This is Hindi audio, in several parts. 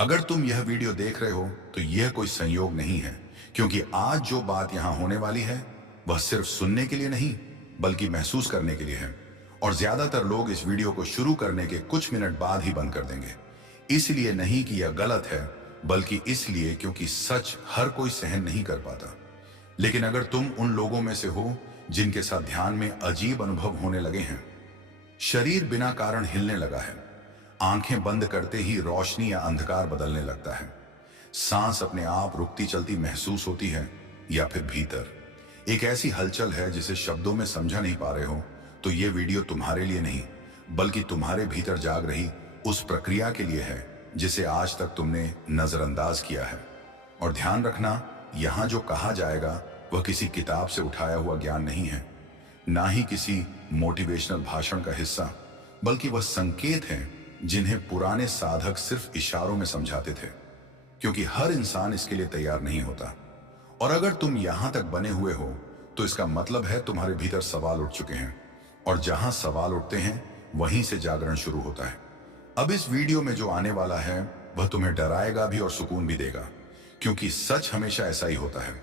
अगर तुम यह वीडियो देख रहे हो तो यह कोई संयोग नहीं है, क्योंकि आज जो बात यहां होने वाली है वह सिर्फ सुनने के लिए नहीं बल्कि महसूस करने के लिए है। और ज्यादातर लोग इस वीडियो को शुरू करने के कुछ मिनट बाद ही बंद कर देंगे। इसलिए नहीं कि यह गलत है, बल्कि इसलिए क्योंकि सच हर कोई सहन नहीं कर पाता। लेकिन अगर तुम उन लोगों में से हो जिनके साथ ध्यान में अजीब अनुभव होने लगे हैं, शरीर बिना कारण हिलने लगा है, आंखें बंद करते ही रोशनी या अंधकार बदलने लगता है, सांस अपने आप रुकती चलती महसूस होती है, या फिर भीतर एक ऐसी हलचल है जिसे शब्दों में समझा नहीं पा रहे हो, तो ये वीडियो तुम्हारे लिए नहीं बल्कि तुम्हारे भीतर जाग रही उस प्रक्रिया के लिए है जिसे आज तक तुमने नजरअंदाज किया है। और ध्यान रखना, यहां जो कहा जाएगा वह किसी किताब से उठाया हुआ ज्ञान नहीं है, ना ही किसी मोटिवेशनल भाषण का हिस्सा, बल्कि वह संकेत हैं जिन्हें पुराने साधक सिर्फ इशारों में समझाते थे, क्योंकि हर इंसान इसके लिए तैयार नहीं होता। और अगर तुम यहां तक बने हुए हो तो इसका मतलब है तुम्हारे भीतर सवाल उठ चुके हैं, और जहां सवाल उठते हैं वहीं से जागरण शुरू होता है। अब इस वीडियो में जो आने वाला है वह तुम्हें डराएगा भी और सुकून भी देगा, क्योंकि सच हमेशा ऐसा ही होता है।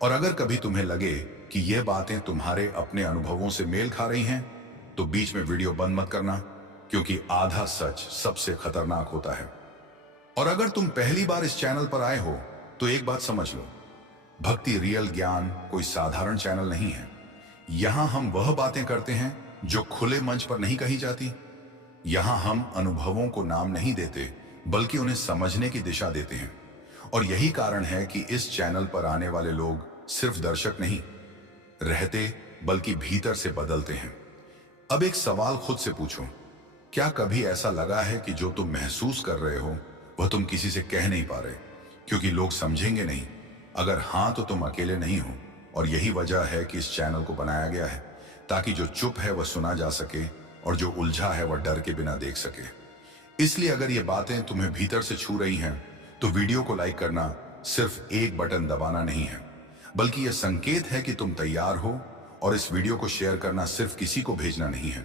और अगर कभी तुम्हें लगे कि यह बातें तुम्हारे अपने अनुभवों से मेल खा रही हैं, तो बीच में वीडियो बंद मत करना, क्योंकि आधा सच सबसे खतरनाक होता है। और अगर तुम पहली बार इस चैनल पर आए हो तो एक बात समझ लो, भक्ति रियल ज्ञान कोई साधारण चैनल नहीं है। यहां हम वह बातें करते हैं जो खुले मंच पर नहीं कही जाती। यहां हम अनुभवों को नाम नहीं देते बल्कि उन्हें समझने की दिशा देते हैं। और यही कारण है कि इस चैनल पर आने वाले लोग सिर्फ दर्शक नहीं रहते बल्कि भीतर से बदलते हैं। अब एक सवाल खुद से पूछो, क्या कभी ऐसा लगा है कि जो तुम महसूस कर रहे हो वह तुम किसी से कह नहीं पा रहे क्योंकि लोग समझेंगे नहीं? अगर हां तो तुम अकेले नहीं हो, और यही वजह है कि इस चैनल को बनाया गया है ताकि जो चुप है वह सुना जा सके और जो उलझा है वह डर के बिना देख सके। इसलिए अगर ये बातें तुम्हें भीतर से छू रही हैं तो वीडियो को लाइक करना सिर्फ एक बटन दबाना नहीं है, बल्कि यह संकेत है कि तुम तैयार हो। और इस वीडियो को शेयर करना सिर्फ किसी को भेजना नहीं है,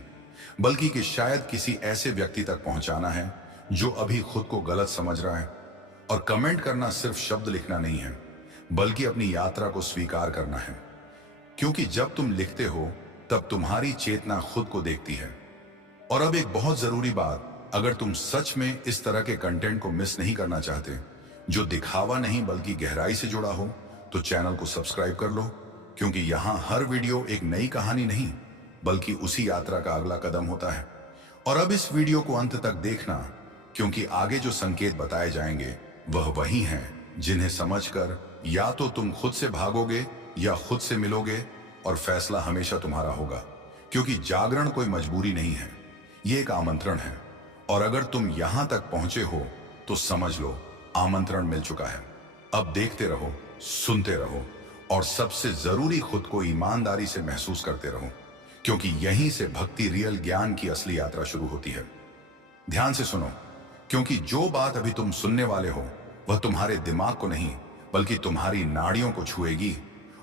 बल्कि कि शायद किसी ऐसे व्यक्ति तक पहुंचाना है जो अभी खुद को गलत समझ रहा है। और कमेंट करना सिर्फ शब्द लिखना नहीं है, बल्कि अपनी यात्रा को स्वीकार करना है, क्योंकि जब तुम लिखते हो तब तुम्हारी चेतना खुद को देखती है। और अब एक बहुत जरूरी बात, अगर तुम सच में इस तरह के कंटेंट को मिस नहीं करना चाहते, जो दिखावा नहीं बल्कि गहराई से जुड़ा हो, तो चैनल को सब्सक्राइब कर लो, क्योंकि यहां हर वीडियो एक नई कहानी नहीं बल्कि उसी यात्रा का अगला कदम होता है। और अब इस वीडियो को अंत तक देखना, क्योंकि आगे जो संकेत बताए जाएंगे वह वही हैं जिन्हें समझकर या तो तुम खुद से भागोगे या खुद से मिलोगे, और फैसला हमेशा तुम्हारा होगा। क्योंकि जागरण कोई मजबूरी नहीं है, ये एक आमंत्रण है। और अगर तुम यहां तक पहुंचे हो तो समझ लो, आमंत्रण मिल चुका है। अब देखते रहो, सुनते रहो, और सबसे जरूरी खुद को ईमानदारी से महसूस करते रहो, क्योंकि यहीं से भक्ति रियल ज्ञान की असली यात्रा शुरू होती है। ध्यान से सुनो, क्योंकि जो बात अभी तुम सुनने वाले हो वह तुम्हारे दिमाग को नहीं बल्कि तुम्हारी नाड़ियों को छुएगी।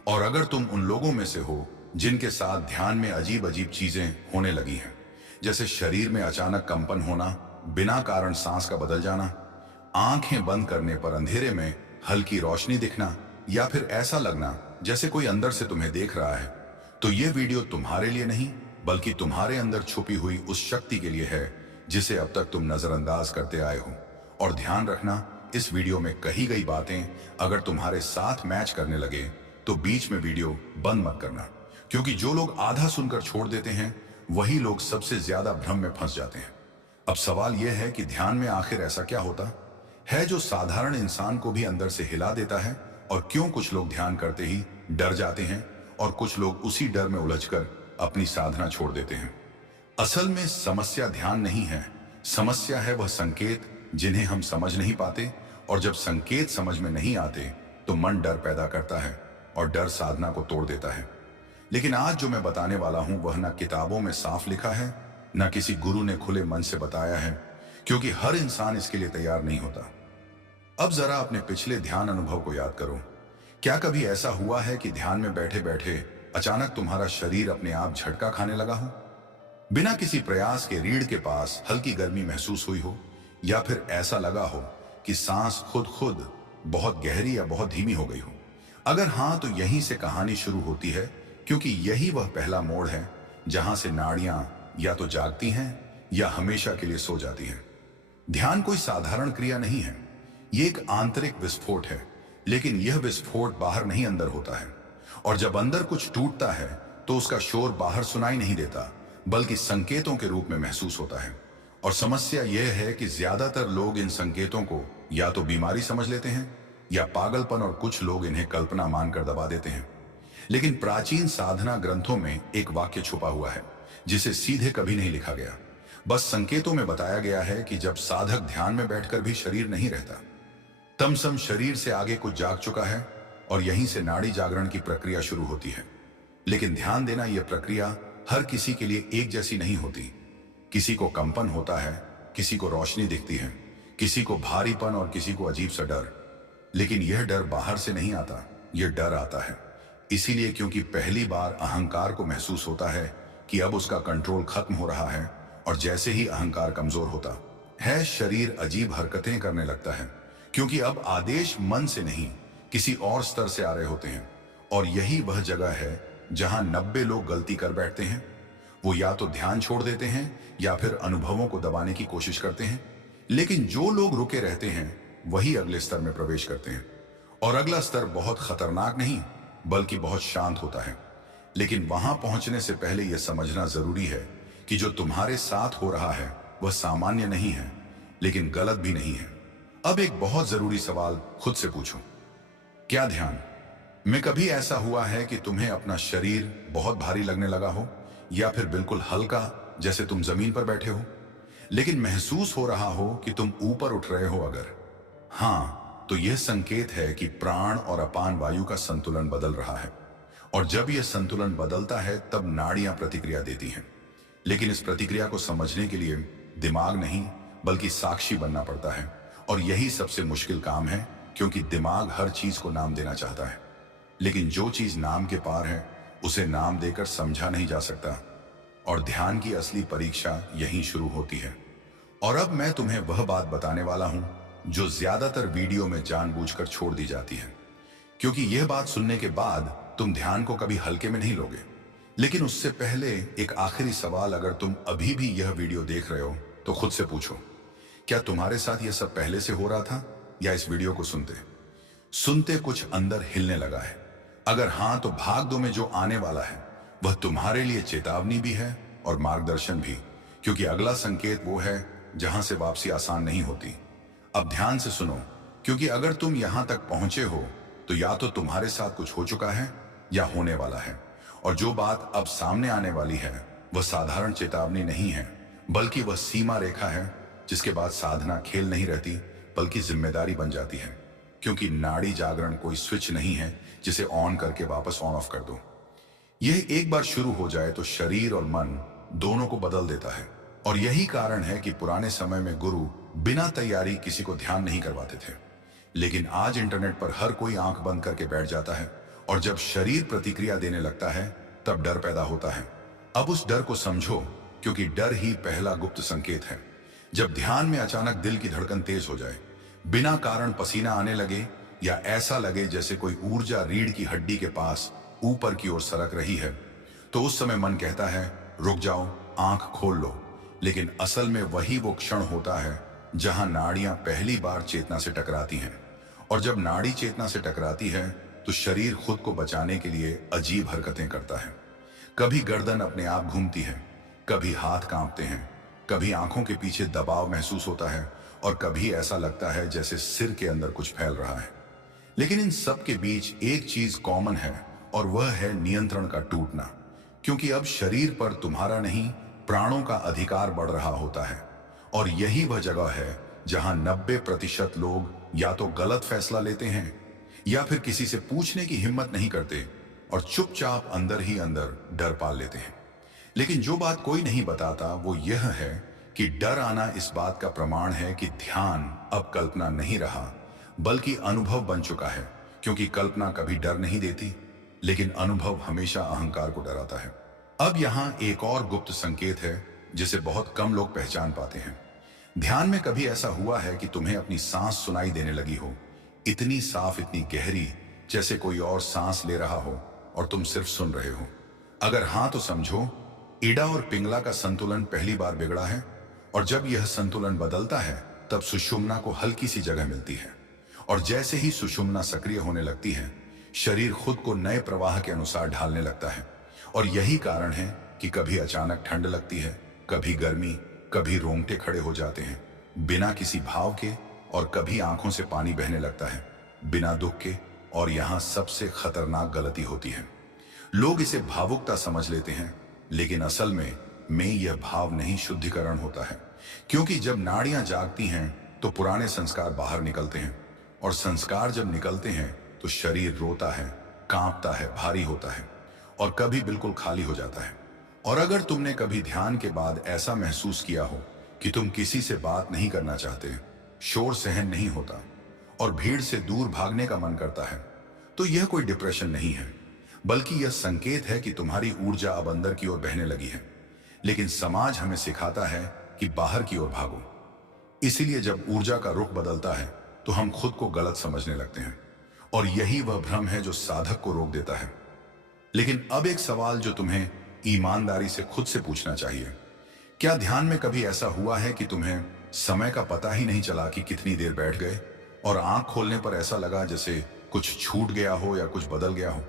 और अगर तुम उन लोगों में से हो जिनके साथ ध्यान में अजीब अजीब चीजें होने लगी हैं, जैसे शरीर में अचानक कंपन होना, बिना कारण सांस का बदल जाना, आंखें बंद करने पर अंधेरे में हल्की रोशनी दिखना, या फिर ऐसा लगना जैसे कोई अंदर से तुम्हें देख रहा है, तो ये वीडियो तुम्हारे लिए नहीं बल्कि तुम्हारे अंदर छुपी हुई उस शक्ति के लिए है जिसे अब तक तुम नजरअंदाज करते आए हो। और ध्यान रखना, इस वीडियो में कही गई बातें अगर तुम्हारे साथ मैच करने लगे तो बीच में वीडियो बंद मत करना, क्योंकि जो लोग आधा सुनकर छोड़ देते हैं वही लोग सबसे ज्यादा भ्रम में फंस जाते हैं। अब सवाल यह है कि ध्यान में आखिर ऐसा क्या होता है जो साधारण इंसान को भी अंदर से हिला देता है, और क्यों कुछ लोग ध्यान करते ही डर जाते हैं और कुछ लोग उसी डर में उलझकर अपनी साधना छोड़ देते हैं। असल में समस्या ध्यान नहीं है, समस्या है वह संकेत जिन्हें हम समझ नहीं पाते। और जब संकेत समझ में नहीं आते तो मन डर पैदा करता है, और डर साधना को तोड़ देता है। लेकिन आज जो मैं बताने वाला हूं वह ना किताबों में साफ लिखा है, ना किसी गुरु ने खुले मन से बताया है, क्योंकि हर इंसान इसके लिए तैयार नहीं होता। अब जरा अपने पिछले ध्यान अनुभव को याद करो। क्या कभी ऐसा हुआ है कि ध्यान में बैठे बैठे अचानक तुम्हारा शरीर अपने आप झटका खाने लगा हो? बिना किसी प्रयास के रीढ़ के पास हल्की गर्मी महसूस हुई हो, या फिर ऐसा लगा हो कि सांस खुद खुद बहुत गहरी या बहुत धीमी हो गई हो? अगर हाँ, तो यहीं से कहानी शुरू होती है, क्योंकि यही वह पहला मोड़ है जहां से नाड़ियां या तो जागती हैं या हमेशा के लिए सो जाती हैं। ध्यान कोई साधारण क्रिया नहीं है, ये एक आंतरिक विस्फोट है, लेकिन यह विस्फोट बाहर नहीं अंदर होता है। और जब अंदर कुछ टूटता है तो उसका शोर बाहर सुनाई नहीं देता, बल्कि संकेतों के रूप में महसूस होता है। और समस्या यह है कि ज्यादातर लोग इन संकेतों को या तो बीमारी समझ लेते हैं या पागलपन, और कुछ लोग इन्हें कल्पना मानकर दबा देते हैं। लेकिन प्राचीन साधना ग्रंथों में एक वाक्य छुपा हुआ है जिसे सीधे कभी नहीं लिखा गया, बस संकेतों में बताया गया है कि जब साधक ध्यान में बैठकर भी शरीर नहीं रहता, तमसम शरीर से आगे कुछ जाग चुका है और यहीं से नाड़ी जागरण की प्रक्रिया शुरू होती है। लेकिन ध्यान देना, यह प्रक्रिया हर किसी के लिए एक जैसी नहीं होती। किसी को कंपन होता है, किसी को रोशनी दिखती है, किसी को भारीपन और किसी को अजीब सा डर। लेकिन यह डर बाहर से नहीं आता, यह डर आता है इसीलिए क्योंकि पहली बार अहंकार को महसूस होता है कि अब उसका कंट्रोल खत्म हो रहा है। और जैसे ही अहंकार कमजोर होता है, शरीर अजीब हरकतें करने लगता है, क्योंकि अब आदेश मन से नहीं किसी और स्तर से आ रहे होते हैं। और यही वह जगह है जहां 90 लोग गलती कर बैठते हैं। वो या तो ध्यान छोड़ देते हैं या फिर अनुभवों को दबाने की कोशिश करते हैं। लेकिन जो लोग रुके रहते हैं वही अगले स्तर में प्रवेश करते हैं। और अगला स्तर बहुत खतरनाक नहीं बल्कि बहुत शांत होता है। लेकिन वहां पहुंचने से पहले यह समझना जरूरी है कि जो तुम्हारे साथ हो रहा है वह सामान्य नहीं है, लेकिन गलत भी नहीं है। अब एक बहुत जरूरी सवाल खुद से पूछो, क्या ध्यान में कभी ऐसा हुआ है कि तुम्हें अपना शरीर बहुत भारी लगने लगा हो, या फिर बिल्कुल हल्का जैसे तुम जमीन पर बैठे हो, लेकिन महसूस हो रहा हो कि तुम ऊपर उठ रहे हो? अगर हाँ, तो यह संकेत है कि प्राण और अपान वायु का संतुलन बदल रहा है। और जब यह संतुलन बदलता है तब नाड़ियां प्रतिक्रिया देती हैं। लेकिन इस प्रतिक्रिया को समझने के लिए दिमाग नहीं बल्कि साक्षी बनना पड़ता है। और यही सबसे मुश्किल काम है, क्योंकि दिमाग हर चीज को नाम देना चाहता है, लेकिन जो चीज नाम के पार है उसे नाम देकर समझा नहीं जा सकता। और ध्यान की असली परीक्षा यहीं शुरू होती है। और अब मैं तुम्हें वह बात बताने वाला हूं जो ज्यादातर वीडियो में जानबूझकर छोड़ दी जाती है, क्योंकि यह बात सुनने के बाद तुम ध्यान को कभी हल्के में नहीं लोगे। लेकिन उससे पहले एक आखिरी सवाल, अगर तुम अभी भी यह वीडियो देख रहे हो तो खुद से पूछो, क्या तुम्हारे साथ यह सब पहले से हो रहा था, या इस वीडियो को सुनते सुनते कुछ अंदर हिलने लगा है? अगर हां, तो भाग दो में जो आने वाला है वह तुम्हारे लिए चेतावनी भी है और मार्गदर्शन भी, क्योंकि अगला संकेत वो है जहां से वापसी आसान नहीं होती। अब ध्यान से सुनो, क्योंकि अगर तुम यहां तक पहुंचे हो तो या तो तुम्हारे साथ कुछ हो चुका है या होने वाला है। और जो बात अब सामने आने वाली है वह साधारण चेतावनी नहीं है, बल्कि वह सीमा रेखा है जिसके बाद साधना खेल नहीं रहती बल्कि जिम्मेदारी बन जाती है। क्योंकि नाड़ी जागरण कोई स्विच नहीं है जिसे ऑन करके वापस ऑन ऑफ कर दो। यह एक बार शुरू हो जाए तो शरीर और मन दोनों को बदल देता है। और यही कारण है कि पुराने समय में गुरु बिना तैयारी किसी को ध्यान नहीं करवाते थे। लेकिन आज इंटरनेट पर हर कोई आंख बंद करके बैठ जाता है, और जब शरीर प्रतिक्रिया देने लगता है तब डर पैदा होता है। अब उस डर को समझो, क्योंकि डर ही पहला गुप्त संकेत है। जब ध्यान में अचानक दिल की धड़कन तेज हो जाए, बिना कारण पसीना आने लगे, या ऐसा लगे जैसे कोई ऊर्जा रीढ़ की हड्डी के पास ऊपर की ओर सरक रही है, तो उस समय मन कहता है रुक जाओ, आंख खोल लो। लेकिन असल में वही वो क्षण होता है जहां नाड़ियां पहली बार चेतना से टकराती हैं। और जब नाड़ी चेतना से टकराती है तो शरीर खुद को बचाने के लिए अजीब हरकतें करता है। कभी गर्दन अपने आप घूमती है, कभी हाथ कांपते हैं, कभी आंखों के पीछे दबाव महसूस होता है, और कभी ऐसा लगता है जैसे सिर के अंदर कुछ फैल रहा है। लेकिन इन सब के बीच एक चीज कॉमन है, और वह है नियंत्रण का टूटना। क्योंकि अब शरीर पर तुम्हारा नहीं, प्राणों का अधिकार बढ़ रहा होता है। और यही वह जगह है जहां 90% लोग या तो गलत फैसला लेते हैं, या फिर किसी से पूछने की हिम्मत नहीं करते, और चुपचाप अंदर ही अंदर डर पाल लेते हैं। लेकिन जो बात कोई नहीं बताता वो यह है कि डर आना इस बात का प्रमाण है कि ध्यान अब कल्पना नहीं रहा, बल्कि अनुभव बन चुका है। क्योंकि कल्पना कभी डर नहीं देती, लेकिन अनुभव हमेशा अहंकार को डराता है। अब यहां एक और गुप्त संकेत है जिसे बहुत कम लोग पहचान पाते हैं, ध्यान में कभी ऐसा हुआ है कि तुम्हें अपनी सांस सुनाई देने लगी हो, इतनी साफ, इतनी गहरी, जैसे कोई और सांस ले रहा हो और तुम सिर्फ सुन रहे हो? अगर हाँ तो समझो, ईडा और पिंगला का संतुलन पहली बार बिगड़ा है। और जब यह संतुलन बदलता है तब सुषुम्ना को हल्की सी जगह मिलती है। और जैसे ही सुषुम्ना सक्रिय होने लगती है, शरीर खुद को नए प्रवाह के अनुसार ढालने लगता है। और यही कारण है कि कभी अचानक ठंड लगती है, कभी गर्मी, कभी रोंगटे खड़े हो जाते हैं बिना किसी भाव के, और कभी आंखों से पानी बहने लगता है बिना दुख के। और यहां सबसे खतरनाक गलती होती है, लोग इसे भावुकता समझ लेते हैं, लेकिन असल में यह भाव नहीं, शुद्धिकरण होता है। क्योंकि जब नाड़ियां जागती हैं तो पुराने संस्कार बाहर निकलते हैं, और संस्कार जब निकलते हैं तो शरीर रोता है, कांपता है, भारी होता है, और कभी बिल्कुल खाली हो जाता है। और अगर तुमने कभी ध्यान के बाद ऐसा महसूस किया हो कि तुम किसी से बात नहीं करना चाहते, शोर सहन नहीं होता और भीड़ से दूर भागने का मन करता है, तो यह कोई डिप्रेशन नहीं है, बल्कि यह संकेत है कि तुम्हारी ऊर्जा अब अंदर की ओर बहने लगी है। लेकिन समाज हमें सिखाता है कि बाहर की ओर भागो। इसीलिए जब ऊर्जा का रुख बदलता है तो हम खुद को गलत समझने लगते हैं, और यही वह भ्रम है जो साधक को रोक देता है। लेकिन अब एक सवाल जो तुम्हें ईमानदारी से खुद से पूछना चाहिए, क्या ध्यान में कभी ऐसा हुआ है कि तुम्हें समय का पता ही नहीं चला कि कितनी देर बैठ गए, और आंख खोलने पर ऐसा लगा जैसे कुछ छूट गया हो या कुछ बदल गया हो?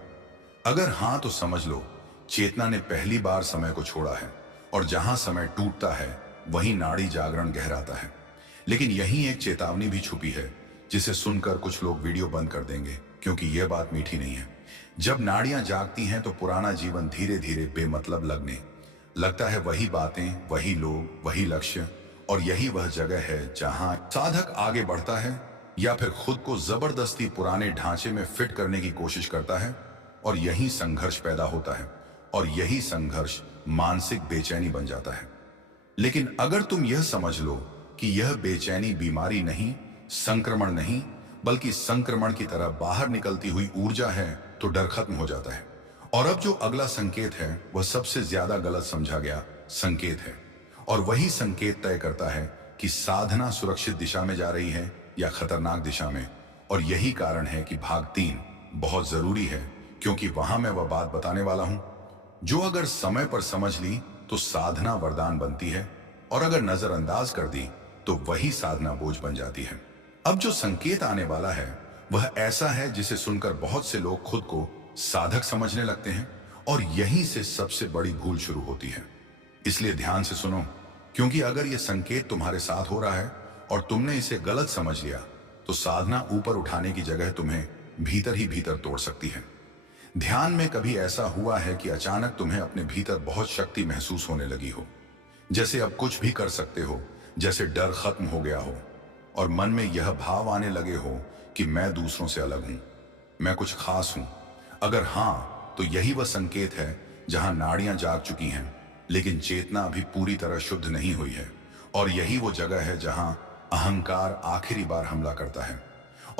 अगर हाँ तो समझ लो, चेतना ने पहली बार समय को छोड़ा है, और जहां समय टूटता है वहीं नाड़ी जागरण गहराता है। लेकिन यहीं एक चेतावनी भी छुपी है, जिसे सुनकर कुछ लोग वीडियो बंद कर देंगे, क्योंकि यह बात मीठी नहीं है। जब नाड़ियां जागती हैं तो पुराना जीवन धीरे धीरे बेमतलब लगने लगता है। वही बातें, वही लोग, वही लक्ष्य, और यही वह जगह है जहां साधक आगे बढ़ता है या फिर खुद को जबरदस्ती पुराने ढांचे में फिट करने की कोशिश करता है। और यही संघर्ष पैदा होता है, और यही संघर्ष मानसिक बेचैनी बन जाता है। लेकिन अगर तुम यह समझ लो कि यह बेचैनी बीमारी नहीं, संक्रमण नहीं, बल्कि संक्रमण की तरह बाहर निकलती हुई ऊर्जा है, तो डर खत्म हो जाता है। और अब जो अगला संकेत है वह सबसे ज्यादा गलत समझा गया संकेत है, और वही संकेत तय करता है कि साधना सुरक्षित दिशा में जा रही है या खतरनाक दिशा में। और यही कारण है कि भाग 3 बहुत जरूरी है, क्योंकि वहां मैं वह बात बताने वाला हूं जो अगर समय पर समझ ली तो साधना वरदान बनती है, और अगर नजरअंदाज कर दी तो वही साधना बोझ बन जाती है। अब जो संकेत आने वाला है वह ऐसा है जिसे सुनकर बहुत से लोग खुद को साधक समझने लगते हैं, और यहीं से सबसे बड़ी भूल शुरू होती है। इसलिए ध्यान से सुनो, क्योंकि अगर यह संकेत तुम्हारे साथ हो रहा है और तुमने इसे गलत समझ लिया, तो साधना ऊपर उठाने की जगह तुम्हें भीतर ही भीतर तोड़ सकती है। ध्यान में कभी ऐसा हुआ है कि अचानक तुम्हें अपने भीतर बहुत शक्ति महसूस होने लगी हो, जैसे अब कुछ भी कर सकते हो, जैसे डर खत्म हो गया हो, और मन में यह भाव आने लगे हो कि मैं दूसरों से अलग हूं, मैं कुछ खास हूं? अगर हां, तो यही वह संकेत है जहां नाड़ियां जाग चुकी हैं, लेकिन चेतना अभी पूरी तरह शुद्ध नहीं हुई है। और यही वो जगह है जहां अहंकार आखिरी बार हमला करता है,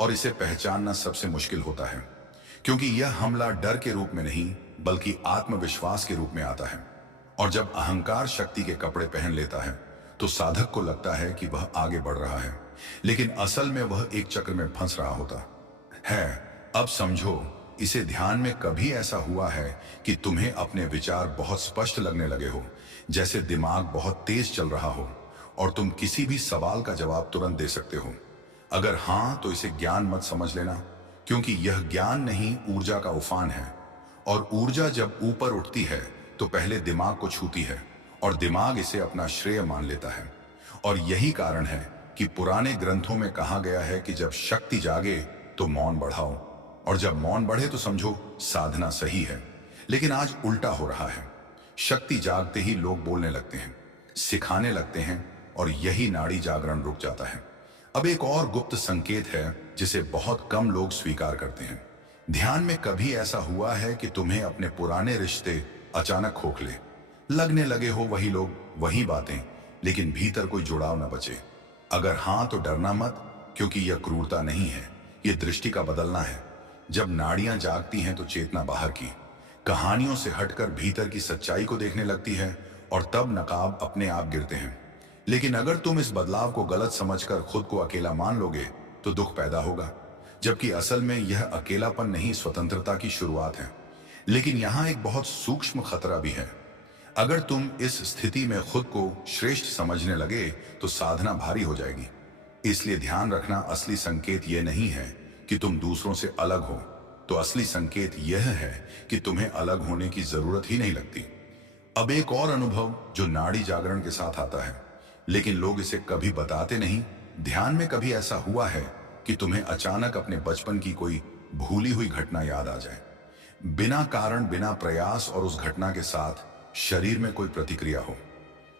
और इसे पहचानना सबसे मुश्किल होता है, क्योंकि यह हमला डर के रूप में नहीं, बल्कि आत्मविश्वास के रूप में आता है। और जब अहंकार शक्ति के कपड़े पहन लेता है तो साधक को लगता है कि वह आगे बढ़ रहा है, लेकिन असल में वह एक चक्र में फंस रहा होता है। अब समझो, इसे ध्यान में कभी ऐसा हुआ है कि तुम्हें अपने विचार बहुत स्पष्ट लगने लगे हो, जैसे दिमाग बहुत तेज चल रहा हो और तुम किसी भी सवाल का जवाब तुरंत दे सकते हो? अगर हां, तो इसे ज्ञान मत समझ लेना, क्योंकि यह ज्ञान नहीं, ऊर्जा का उफान है। और ऊर्जा जब ऊपर उठती है तो पहले दिमाग को छूती है, और दिमाग इसे अपना श्रेय मान लेता है। और यही कारण है कि पुराने ग्रंथों में कहा गया है कि जब शक्ति जागे तो मौन बढ़ाओ, और जब मौन बढ़े तो समझो साधना सही है। लेकिन आज उल्टा हो रहा है, शक्ति जागते ही लोग बोलने लगते हैं, सिखाने लगते हैं, और यही नाड़ी जागरण रुक जाता है। अब एक और गुप्त संकेत है जिसे बहुत कम लोग स्वीकार करते हैं। ध्यान में कभी ऐसा हुआ है कि तुम्हें अपने पुराने रिश्ते अचानक खोखले लगने लगे हो? वही लोग, वही बातें, लेकिन भीतर कोई जुड़ाव न बचे। अगर हां, तो डरना मत, क्योंकि यह क्रूरता नहीं है, यह दृष्टि का बदलना है। जब नाड़ियां जागती हैं तो चेतना बाहर की कहानियों से हटकर भीतर की सच्चाई को देखने लगती है, और तब नकाब अपने आप गिरते हैं। लेकिन अगर तुम इस बदलाव को गलत समझकर खुद को अकेला मान लोगे तो दुख पैदा होगा, जबकि असल में यह अकेलापन नहीं, स्वतंत्रता की शुरुआत है। लेकिन यहां एक बहुत सूक्ष्म खतरा भी है। अगर तुम इस स्थिति में खुद को श्रेष्ठ समझने लगे तो साधना भारी हो जाएगी। इसलिए ध्यान रखना, असली संकेत यह नहीं है कि तुम दूसरों से अलग हो, तो असली संकेत यह है कि तुम्हें अलग होने की जरूरत ही नहीं लगती। अब एक और अनुभव जो नाड़ी जागरण के साथ आता है, लेकिन लोग इसे कभी बताते नहीं। ध्यान में कभी ऐसा हुआ है कि तुम्हें अचानक अपने बचपन की कोई भूली हुई घटना याद आ जाए, बिना कारण, बिना प्रयास, और उस घटना के साथ शरीर में कोई प्रतिक्रिया हो,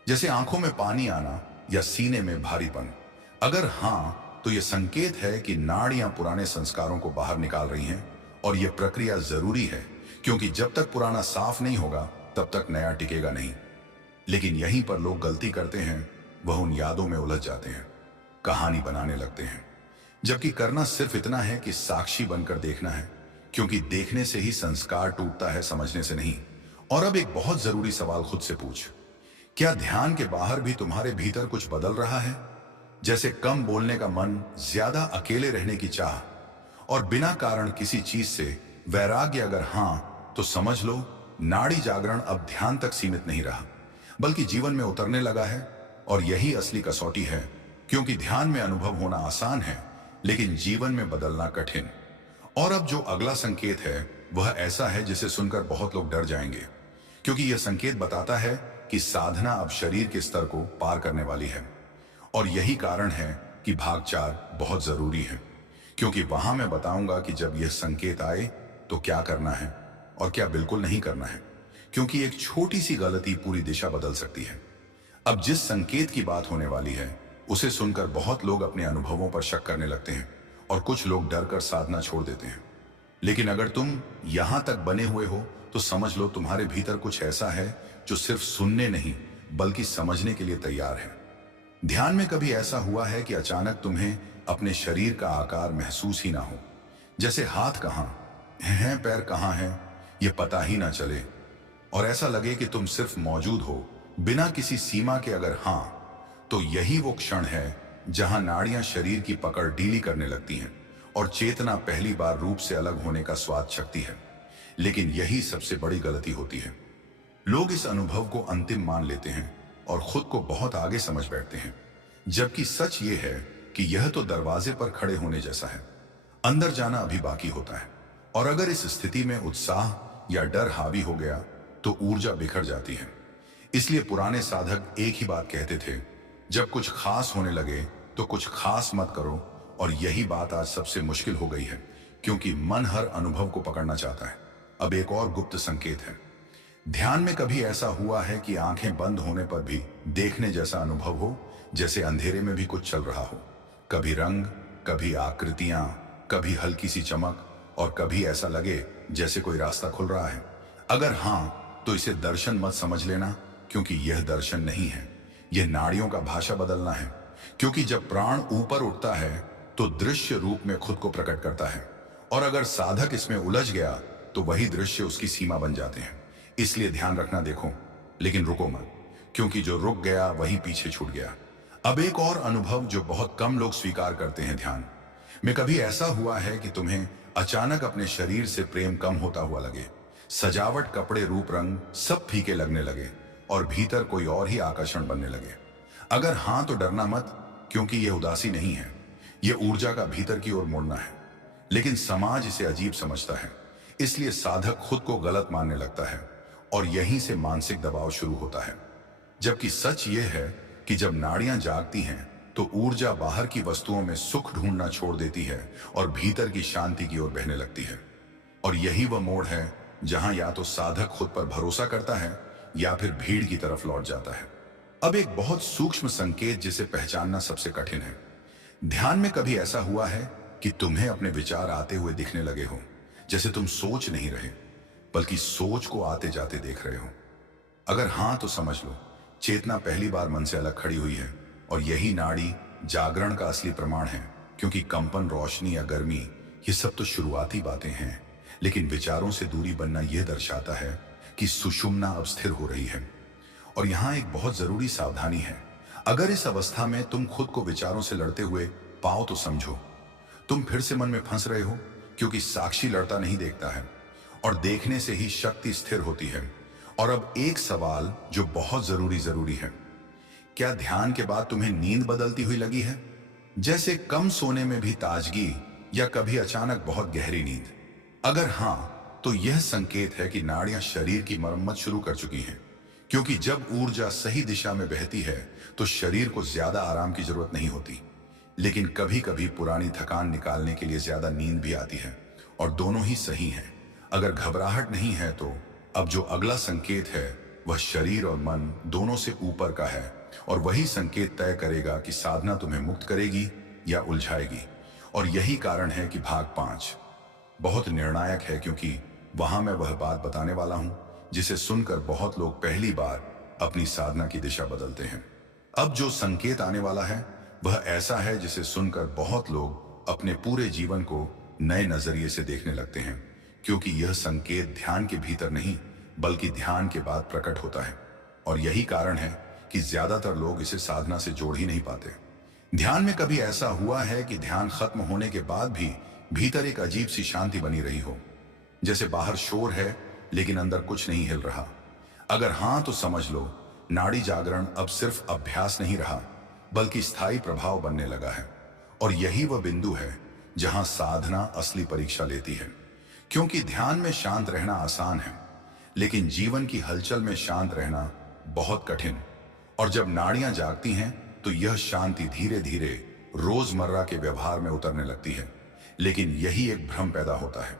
जैसे आंखों में पानी आना या सीने में भारीपन? अगर हां, तो यह संकेत है कि नाड़ियां पुराने संस्कारों को बाहर निकाल रही हैं, और यह प्रक्रिया जरूरी है, क्योंकि जब तक पुराना साफ नहीं होगा तब तक नया टिकेगा नहीं। लेकिन यहीं पर लोग गलती करते हैं, वह उन यादों में उलझ जाते हैं, कहानी बनाने लगते हैं, जबकि करना सिर्फ इतना है कि साक्षी बनकर देखना है, क्योंकि देखने से ही संस्कार टूटता है, समझने से नहीं। और अब एक बहुत जरूरी सवाल खुद से पूछ, क्या ध्यान के बाहर भी तुम्हारे भीतर कुछ बदल रहा है? जैसे कम बोलने का मन, ज्यादा अकेले रहने की चाह, और बिना कारण किसी चीज से वैराग्य? अगर हां, तो समझ लो नाड़ी जागरण अब ध्यान तक सीमित नहीं रहा, बल्कि जीवन में उतरने लगा है। और यही असली कसौटी है, क्योंकि ध्यान में अनुभव होना आसान है, लेकिन जीवन में बदलना कठिन। और अब जो अगला संकेत है वह ऐसा है जिसे सुनकर बहुत लोग डर जाएंगे, क्योंकि यह संकेत बताता है कि साधना अब शरीर के स्तर को पार करने वाली है। और यही कारण है कि भाग 4 बहुत जरूरी है, क्योंकि वहां मैं बताऊंगा कि जब यह संकेत आए तो क्या करना है और क्या बिल्कुल नहीं करना है, क्योंकि एक छोटी सी गलती पूरी दिशा बदल सकती है। अब जिस संकेत की बात होने वाली है, उसे सुनकर बहुत लोग अपने अनुभवों पर शक करने लगते हैं, और कुछ लोग डर कर साधना छोड़ देते हैं। लेकिन अगर तुम यहां तक बने हुए हो तो समझ लो तुम्हारे भीतर कुछ ऐसा है जो सिर्फ सुनने नहीं बल्कि समझने के लिए तैयार है। ध्यान में कभी ऐसा हुआ है कि अचानक तुम्हें अपने शरीर का आकार महसूस ही ना हो, जैसे हाथ कहां हैं, पैर कहां हैं, यह पता ही ना चले, और ऐसा लगे कि तुम सिर्फ मौजूद हो बिना किसी सीमा के? अगर हां, तो यही वो क्षण है जहां नाड़ियां शरीर की पकड़ ढीली करने लगती हैं और चेतना पहली बार रूप से अलग होने का स्वाद चखती है। लेकिन यही सबसे बड़ी गलती होती है। लोग इस अनुभव को अंतिम मान लेते हैं और खुद को बहुत आगे समझ बैठते हैं, जबकि सच ये है कि यह तो दरवाजे पर खड़े होने जैसा है, अंदर जाना अभी बाकी होता है। और अगर इस स्थिति में उत्साह या डर हावी हो गया तो ऊर्जा बिखर जाती है। इसलिए पुराने साधक एक ही बात कहते थे, जब कुछ खास होने लगे तो कुछ खास मत करो। और यही बात आज सबसे मुश्किल हो गई है, क्योंकि मन हर अनुभव को पकड़ना चाहता है। अब एक और गुप्त संकेत है। ध्यान में कभी ऐसा हुआ है कि आंखें बंद होने पर भी देखने जैसा अनुभव हो, जैसे अंधेरे में भी कुछ चल रहा हो? कभी रंग, कभी आकृतियां, कभी हल्की सी चमक, और कभी ऐसा लगे जैसे कोई रास्ता खुल रहा है? अगर हां, तो इसे दर्शन मत समझ लेना, क्योंकि यह दर्शन नहीं है, यह नाड़ियों का भाषा बदलना है। क्योंकि जब प्राण ऊपर उठता है तो दृश्य रूप में खुद को प्रकट करता है, और अगर साधक इसमें उलझ गया तो वही दृश्य उसकी सीमा बन जाते हैं। इसलिए ध्यान रखना, देखो, लेकिन रुको मत, क्योंकि जो रुक गया वही पीछे छूट गया। अब एक और अनुभव जो बहुत कम लोग स्वीकार करते हैं। ध्यान में कभी ऐसा हुआ है कि तुम्हें अचानक अपने शरीर से प्रेम कम होता हुआ लगे, सजावट, कपड़े, रूप, रंग सब फीके लगने लगे, और भीतर कोई और ही आकर्षण बनने लगे? अगर हां, तो डरना मत, क्योंकि यह उदासी नहीं है, यह ऊर्जा का भीतर की ओर मुड़ना है। लेकिन समाज इसे अजीब समझता है, इसलिए साधक खुद को गलत मानने लगता है, और यहीं से मानसिक दबाव शुरू होता है। जबकि सच यह है कि जब नाड़ियां जागती हैं तो ऊर्जा बाहर की वस्तुओं में सुख ढूंढना छोड़ देती है और भीतर की शांति की ओर बहने लगती है। और यही वह मोड़ है जहां या तो साधक खुद पर भरोसा करता है या फिर भीड़ की तरफ लौट जाता है। अब एक बहुत सूक्ष्म संकेत जिसे पहचानना सबसे कठिन है। ध्यान में कभी ऐसा हुआ है कि तुम्हें अपने विचार आते हुए दिखने लगे हो, जैसे तुम सोच नहीं रहे बल्कि सोच को आते जाते देख रहे हो? अगर हां, तो समझ लो चेतना पहली बार मन से अलग खड़ी हुई है, और यही नाड़ी जागरण का असली प्रमाण है। क्योंकि कंपन, रोशनी या गर्मी, ये सब तो शुरुआती बातें हैं, लेकिन विचारों से दूरी बनना यह दर्शाता है कि सुषुम्ना अब स्थिर हो रही है। और यहां एक बहुत जरूरी सावधानी है। अगर इस अवस्था में तुम खुद को विचारों से लड़ते हुए पाओ तो समझो तुम फिर से मन में फंस रहे हो, क्योंकि साक्षी लड़ता नहीं देखता है और देखने से ही शक्ति स्थिर होती है। और अब एक सवाल जो बहुत जरूरी है, क्या ध्यान के बाद तुम्हें नींद बदलती हुई लगी है? जैसे कम सोने में भी ताजगी, या कभी अचानक बहुत गहरी नींद? अगर हां, तो यह संकेत है कि नाड़ियां शरीर की मरम्मत शुरू कर चुकी हैं। क्योंकि जब ऊर्जा सही दिशा में बहती है तो शरीर को ज्यादा आराम की जरूरत नहीं होती। लेकिन कभी कभी पुरानी थकान निकालने के लिए ज्यादा नींद भी आती है, और दोनों ही सही हैं। अगर घबराहट नहीं है तो अब जो अगला संकेत है वह शरीर और मन दोनों से ऊपर का है, और वही संकेत तय करेगा कि साधना तुम्हें मुक्त करेगी या उलझाएगी। और यही कारण है कि भाग 5 बहुत निर्णायक है, क्योंकि वहां मैं वह बात बताने वाला हूं जिसे सुनकर बहुत लोग पहली बार अपनी साधना की दिशा बदलते हैं। अब जो संकेत आने वाला है वह ऐसा है जिसे सुनकर बहुत लोग अपने पूरे जीवन को नए नजरिए से देखने लगते हैं, क्योंकि यह संकेत ध्यान के भीतर नहीं बल्कि ध्यान के बाद प्रकट होता है। और यही कारण है कि ज्यादातर लोग इसे साधना से जोड़ ही नहीं पाते। ध्यान में कभी ऐसा हुआ है कि ध्यान खत्म होने के बाद भी भीतर एक अजीब सी शांति बनी रही हो, जैसे बाहर शोर है लेकिन अंदर कुछ नहीं हिल रहा? अगर हां, तो समझ लो नाड़ी जागरण अब सिर्फ अभ्यास नहीं रहा बल्कि स्थायी प्रभाव बनने लगा है। और यही वह बिंदु है जहां साधना असली परीक्षा लेती है। क्योंकि ध्यान में शांत रहना आसान है, लेकिन जीवन की हलचल में शांत रहना बहुत कठिन। और जब नाड़ियां जागती हैं तो यह शांति धीरे धीरे रोजमर्रा के व्यवहार में उतरने लगती है। लेकिन यही एक भ्रम पैदा होता है।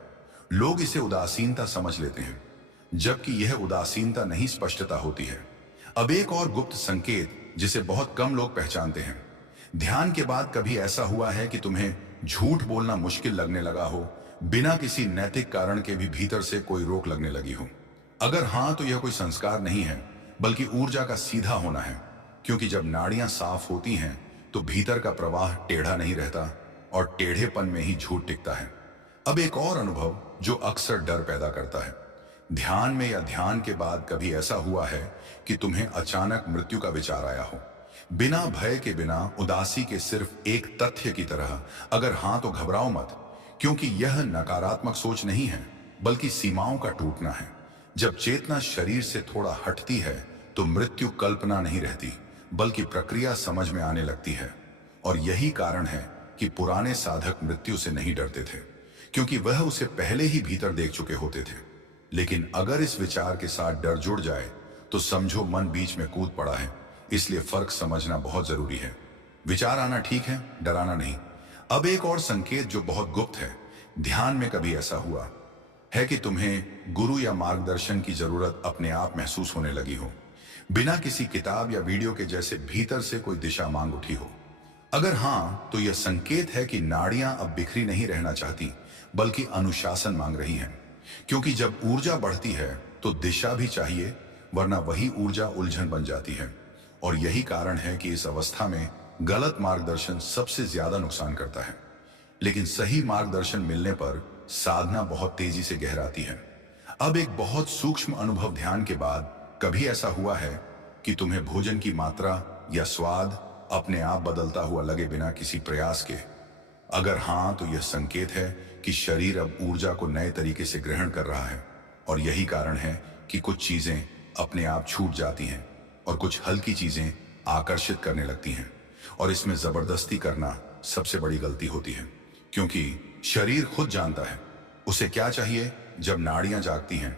लोग इसे उदासीनता समझ लेते हैं, जबकि यह उदासीनता नहीं, स्पष्टता होती है। अब एक और गुप्त संकेत जिसे बहुत कम लोग पहचानते हैं। ध्यान के बाद कभी ऐसा हुआ है कि तुम्हें झूठ बोलना मुश्किल लगने लगा हो, बिना किसी नैतिक कारण के भी भीतर से कोई रोक लगने लगी हो? अगर हां, तो यह कोई संस्कार नहीं है बल्कि ऊर्जा का सीधा होना है। क्योंकि जब नाड़ियां साफ होती हैं तो भीतर का प्रवाह टेढ़ा नहीं रहता, और टेढ़ेपन में ही झूठ टिकता है। अब एक और अनुभव जो अक्सर डर पैदा करता है। ध्यान में या ध्यान के बाद कभी ऐसा हुआ है कि तुम्हें अचानक मृत्यु का विचार आया हो, बिना भय के, बिना उदासी के, सिर्फ एक तथ्य की तरह? अगर हां, तो घबराओ मत, क्योंकि यह नकारात्मक सोच नहीं है बल्कि सीमाओं का टूटना है। जब चेतना शरीर से थोड़ा हटती है तो मृत्यु कल्पना नहीं रहती बल्कि प्रक्रिया समझ में आने लगती है। और यही कारण है कि पुराने साधक मृत्यु से नहीं डरते थे, क्योंकि वह उसे पहले ही भीतर देख चुके होते थे। लेकिन अगर इस विचार के साथ डर जुड़ जाए तो समझो मन बीच में कूद पड़ा है। इसलिए फर्क समझना बहुत जरूरी है। विचार आना ठीक है, डराना नहीं। अब एक और संकेत जो बहुत गुप्त है। ध्यान में कभी ऐसा हुआ है कि तुम्हें गुरु या मार्गदर्शन की जरूरत अपने आप महसूस होने लगी हो, बिना किसी किताब या वीडियो के? जैसे भीतर से कोई दिशा मांग उठी हो? अगर हां, तो यह संकेत है कि नाड़ियां अब बिखरी नहीं रहना चाहती बल्कि अनुशासन मांग रही हैं। क्योंकि जब ऊर्जा बढ़ती है तो दिशा भी चाहिए, वरना वही ऊर्जा उलझन बन जाती है। और यही कारण है कि इस अवस्था में गलत मार्गदर्शन सबसे ज्यादा नुकसान करता है। लेकिन सही मार्गदर्शन मिलने पर साधना बहुत तेजी से गहराती है। अब एक बहुत सूक्ष्म अनुभव। ध्यान के बाद कभी ऐसा हुआ है कि तुम्हें भोजन की मात्रा या स्वाद अपने आप बदलता हुआ लगे, बिना किसी प्रयास के? अगर हां, तो यह संकेत है कि शरीर अब ऊर्जा को नए तरीके से ग्रहण कर रहा है। और यही कारण है कि कुछ चीजें अपने आप छूट जाती हैं और कुछ हल्की चीजें आकर्षित करने लगती हैं। और इसमें जबरदस्ती करना सबसे बड़ी गलती होती है, क्योंकि शरीर खुद जानता है उसे क्या चाहिए जब नाड़ियां जागती हैं।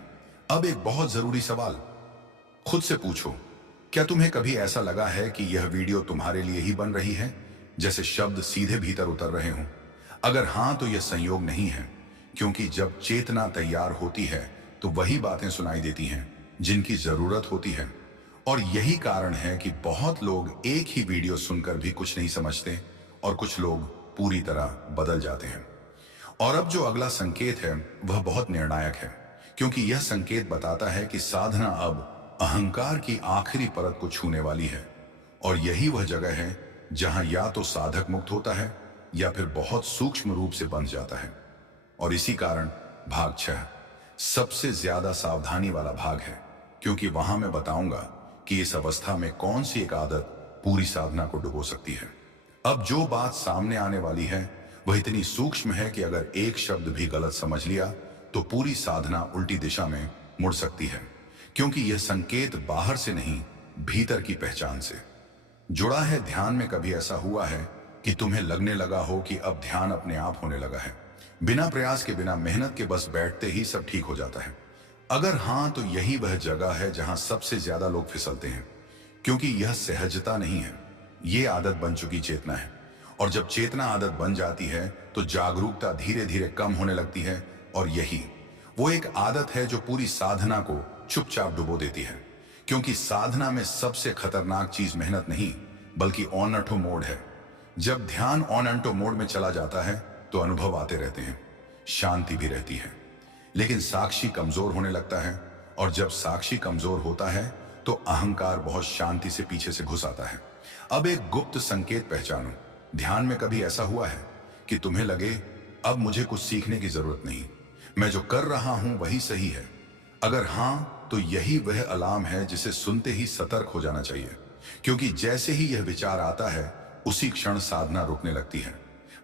अब एक बहुत जरूरी सवाल खुद से पूछो, क्या तुम्हें कभी ऐसा लगा है कि यह वीडियो तुम्हारे लिए ही बन रही है, जैसे शब्द सीधे भीतर उतर रहे हों? अगर हां, तो यह संयोग नहीं है, क्योंकि जब चेतना तैयार होती है तो वही बातें सुनाई देती हैं जिनकी जरूरत होती है। और यही कारण है कि बहुत लोग एक ही वीडियो सुनकर भी कुछ नहीं समझते, और कुछ लोग पूरी तरह बदल जाते हैं। और अब जो अगला संकेत है वह बहुत निर्णायक है, क्योंकि यह संकेत बताता है कि साधना अब अहंकार की आखिरी परत को छूने वाली है। और यही वह जगह है जहां या तो साधक मुक्त होता है या फिर बहुत सूक्ष्म रूप से बंध जाता है। और इसी कारण भाग 6 सबसे ज्यादा सावधानी वाला भाग है, क्योंकि वहां मैं बताऊंगा कि इस अवस्था में कौन सी एक आदत पूरी साधना को डुबो सकती है। अब जो बात सामने आने वाली है वह इतनी सूक्ष्म है कि अगर एक शब्द भी गलत समझ लिया तो पूरी साधना उल्टी दिशा में मुड़ सकती है, क्योंकि यह संकेत बाहर से नहीं, भीतर की पहचान से जुड़ा है। ध्यान में कभी ऐसा हुआ है कि तुम्हें लगने लगा हो कि अब ध्यान अपने आप होने लगा है, बिना प्रयास के, बिना मेहनत के, बस बैठते ही सब ठीक हो जाता है? अगर हाँ, तो यही वह जगह है जहां सबसे ज्यादा लोग फिसलते हैं, क्योंकि यह सहजता नहीं है, ये आदत बन चुकी चेतना है। और जब चेतना आदत बन जाती है तो जागरूकता धीरे धीरे कम होने लगती है, और यही वो एक आदत है जो पूरी साधना को चुपचाप डुबो देती है। क्योंकि साधना में सबसे खतरनाक चीज मेहनत नहीं, बल्कि ऑन ऑटो मोड है। जब ध्यान ऑन ऑटो मोड में चला जाता है तो अनुभव आते रहते हैं, शांति भी रहती है, लेकिन साक्षी कमजोर होने लगता है। और जब साक्षी कमजोर होता है तो अहंकार बहुत शांति से पीछे से घुस आता है। अब एक गुप्त संकेत पहचानो। ध्यान में कभी ऐसा हुआ है कि तुम्हें लगे अब मुझे कुछ सीखने की जरूरत नहीं, मैं जो कर रहा हूं वही सही है? अगर हां, तो यही वह अलार्म है जिसे सुनते ही सतर्क हो जाना चाहिए, क्योंकि जैसे ही यह विचार आता है उसी क्षण साधना रुकने लगती है।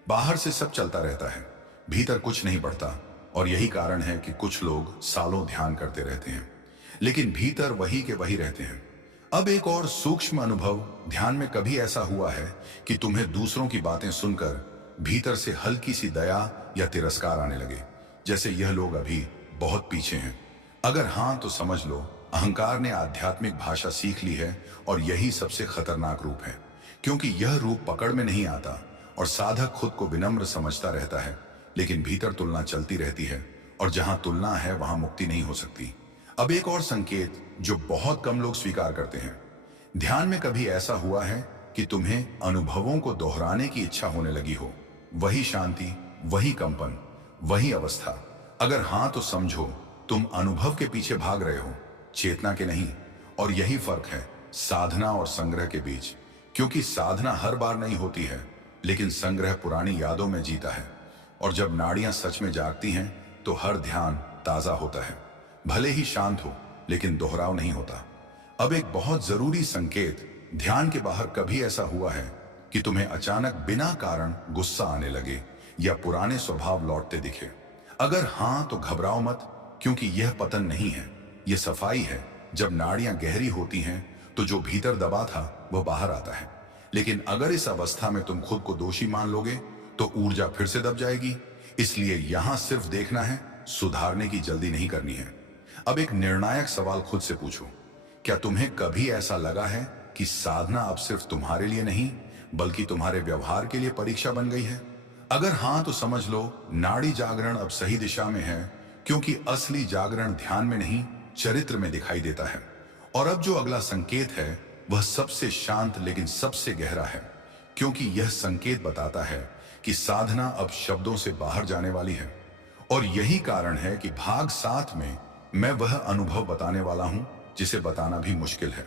बाहर से सब चलता रहता है, भीतर कुछ नहीं बढ़ता। और यही कारण है कि कुछ लोग सालों ध्यान करते रहते हैं, लेकिन भीतर वही के वही रहते हैं। अब एक और सूक्ष्म अनुभव। ध्यान में कभी ऐसा हुआ है कि तुम्हें दूसरों की बातें सुनकर भीतर से हल्की सी दया या तिरस्कार आने लगे, जैसे यह लोग अभी बहुत पीछे हैं? अगर हां, तो समझ लो अहंकार ने आध्यात्मिक भाषा सीख ली है, और यही सबसे खतरनाक रूप है, क्योंकि यह रूप पकड़ में नहीं आता और साधक खुद को विनम्र समझता रहता है, लेकिन भीतर तुलना चलती रहती है, और जहां तुलना है वहां मुक्ति नहीं हो सकती। अब एक और संकेत जो बहुत कम लोग स्वीकार करते हैं। ध्यान में कभी ऐसा हुआ है कि तुम्हें अनुभवों को दोहराने की इच्छा होने लगी हो? वही शांति, वही कंपन, वही अवस्था? अगर हां, तो समझो तुम अनुभव के पीछे भाग रहे हो, चेतना के नहीं। और यही फर्क है साधना और संग्रह के बीच, क्योंकि साधना हर बार नहीं होती है, लेकिन संग्रह पुरानी यादों में जीता है। और जब नाड़ियां सच में जागती हैं तो हर ध्यान ताजा होता है, भले ही शांत हो, लेकिन दोहराव नहीं होता। अब एक बहुत जरूरी संकेत। ध्यान के बाहर कभी ऐसा हुआ है कि तुम्हें अचानक बिना कारण गुस्सा आने लगे या पुराने स्वभाव लौटते दिखे? अगर हां, तो घबराओ मत, क्योंकि यह पतन नहीं है, यह सफाई है। जब नाड़ियां गहरी होती हैं तो जो भीतर दबा था वह बाहर आता है। लेकिन अगर इस अवस्था में तुम खुद को दोषी मान लोगे तो ऊर्जा फिर से दब जाएगी। इसलिए यहां सिर्फ देखना है, सुधारने की जल्दी नहीं करनी है। अब एक निर्णायक सवाल खुद से पूछो, क्या तुम्हें कभी ऐसा लगा है कि साधना अब सिर्फ तुम्हारे लिए नहीं, बल्कि तुम्हारे व्यवहार के लिए परीक्षा बन गई है? अगर हां, तो समझ लो नाड़ी जागरण अब सही दिशा में है, क्योंकि असली जागरण ध्यान में नहीं, चरित्र में दिखाई देता है। और अब जो अगला संकेत है वह सबसे शांत लेकिन सबसे गहरा है, क्योंकि यह संकेत बताता है कि साधना अब शब्दों से बाहर जाने वाली है। और यही कारण है कि भाग 7 में मैं वह अनुभव बताने वाला हूं जिसे बताना भी मुश्किल है,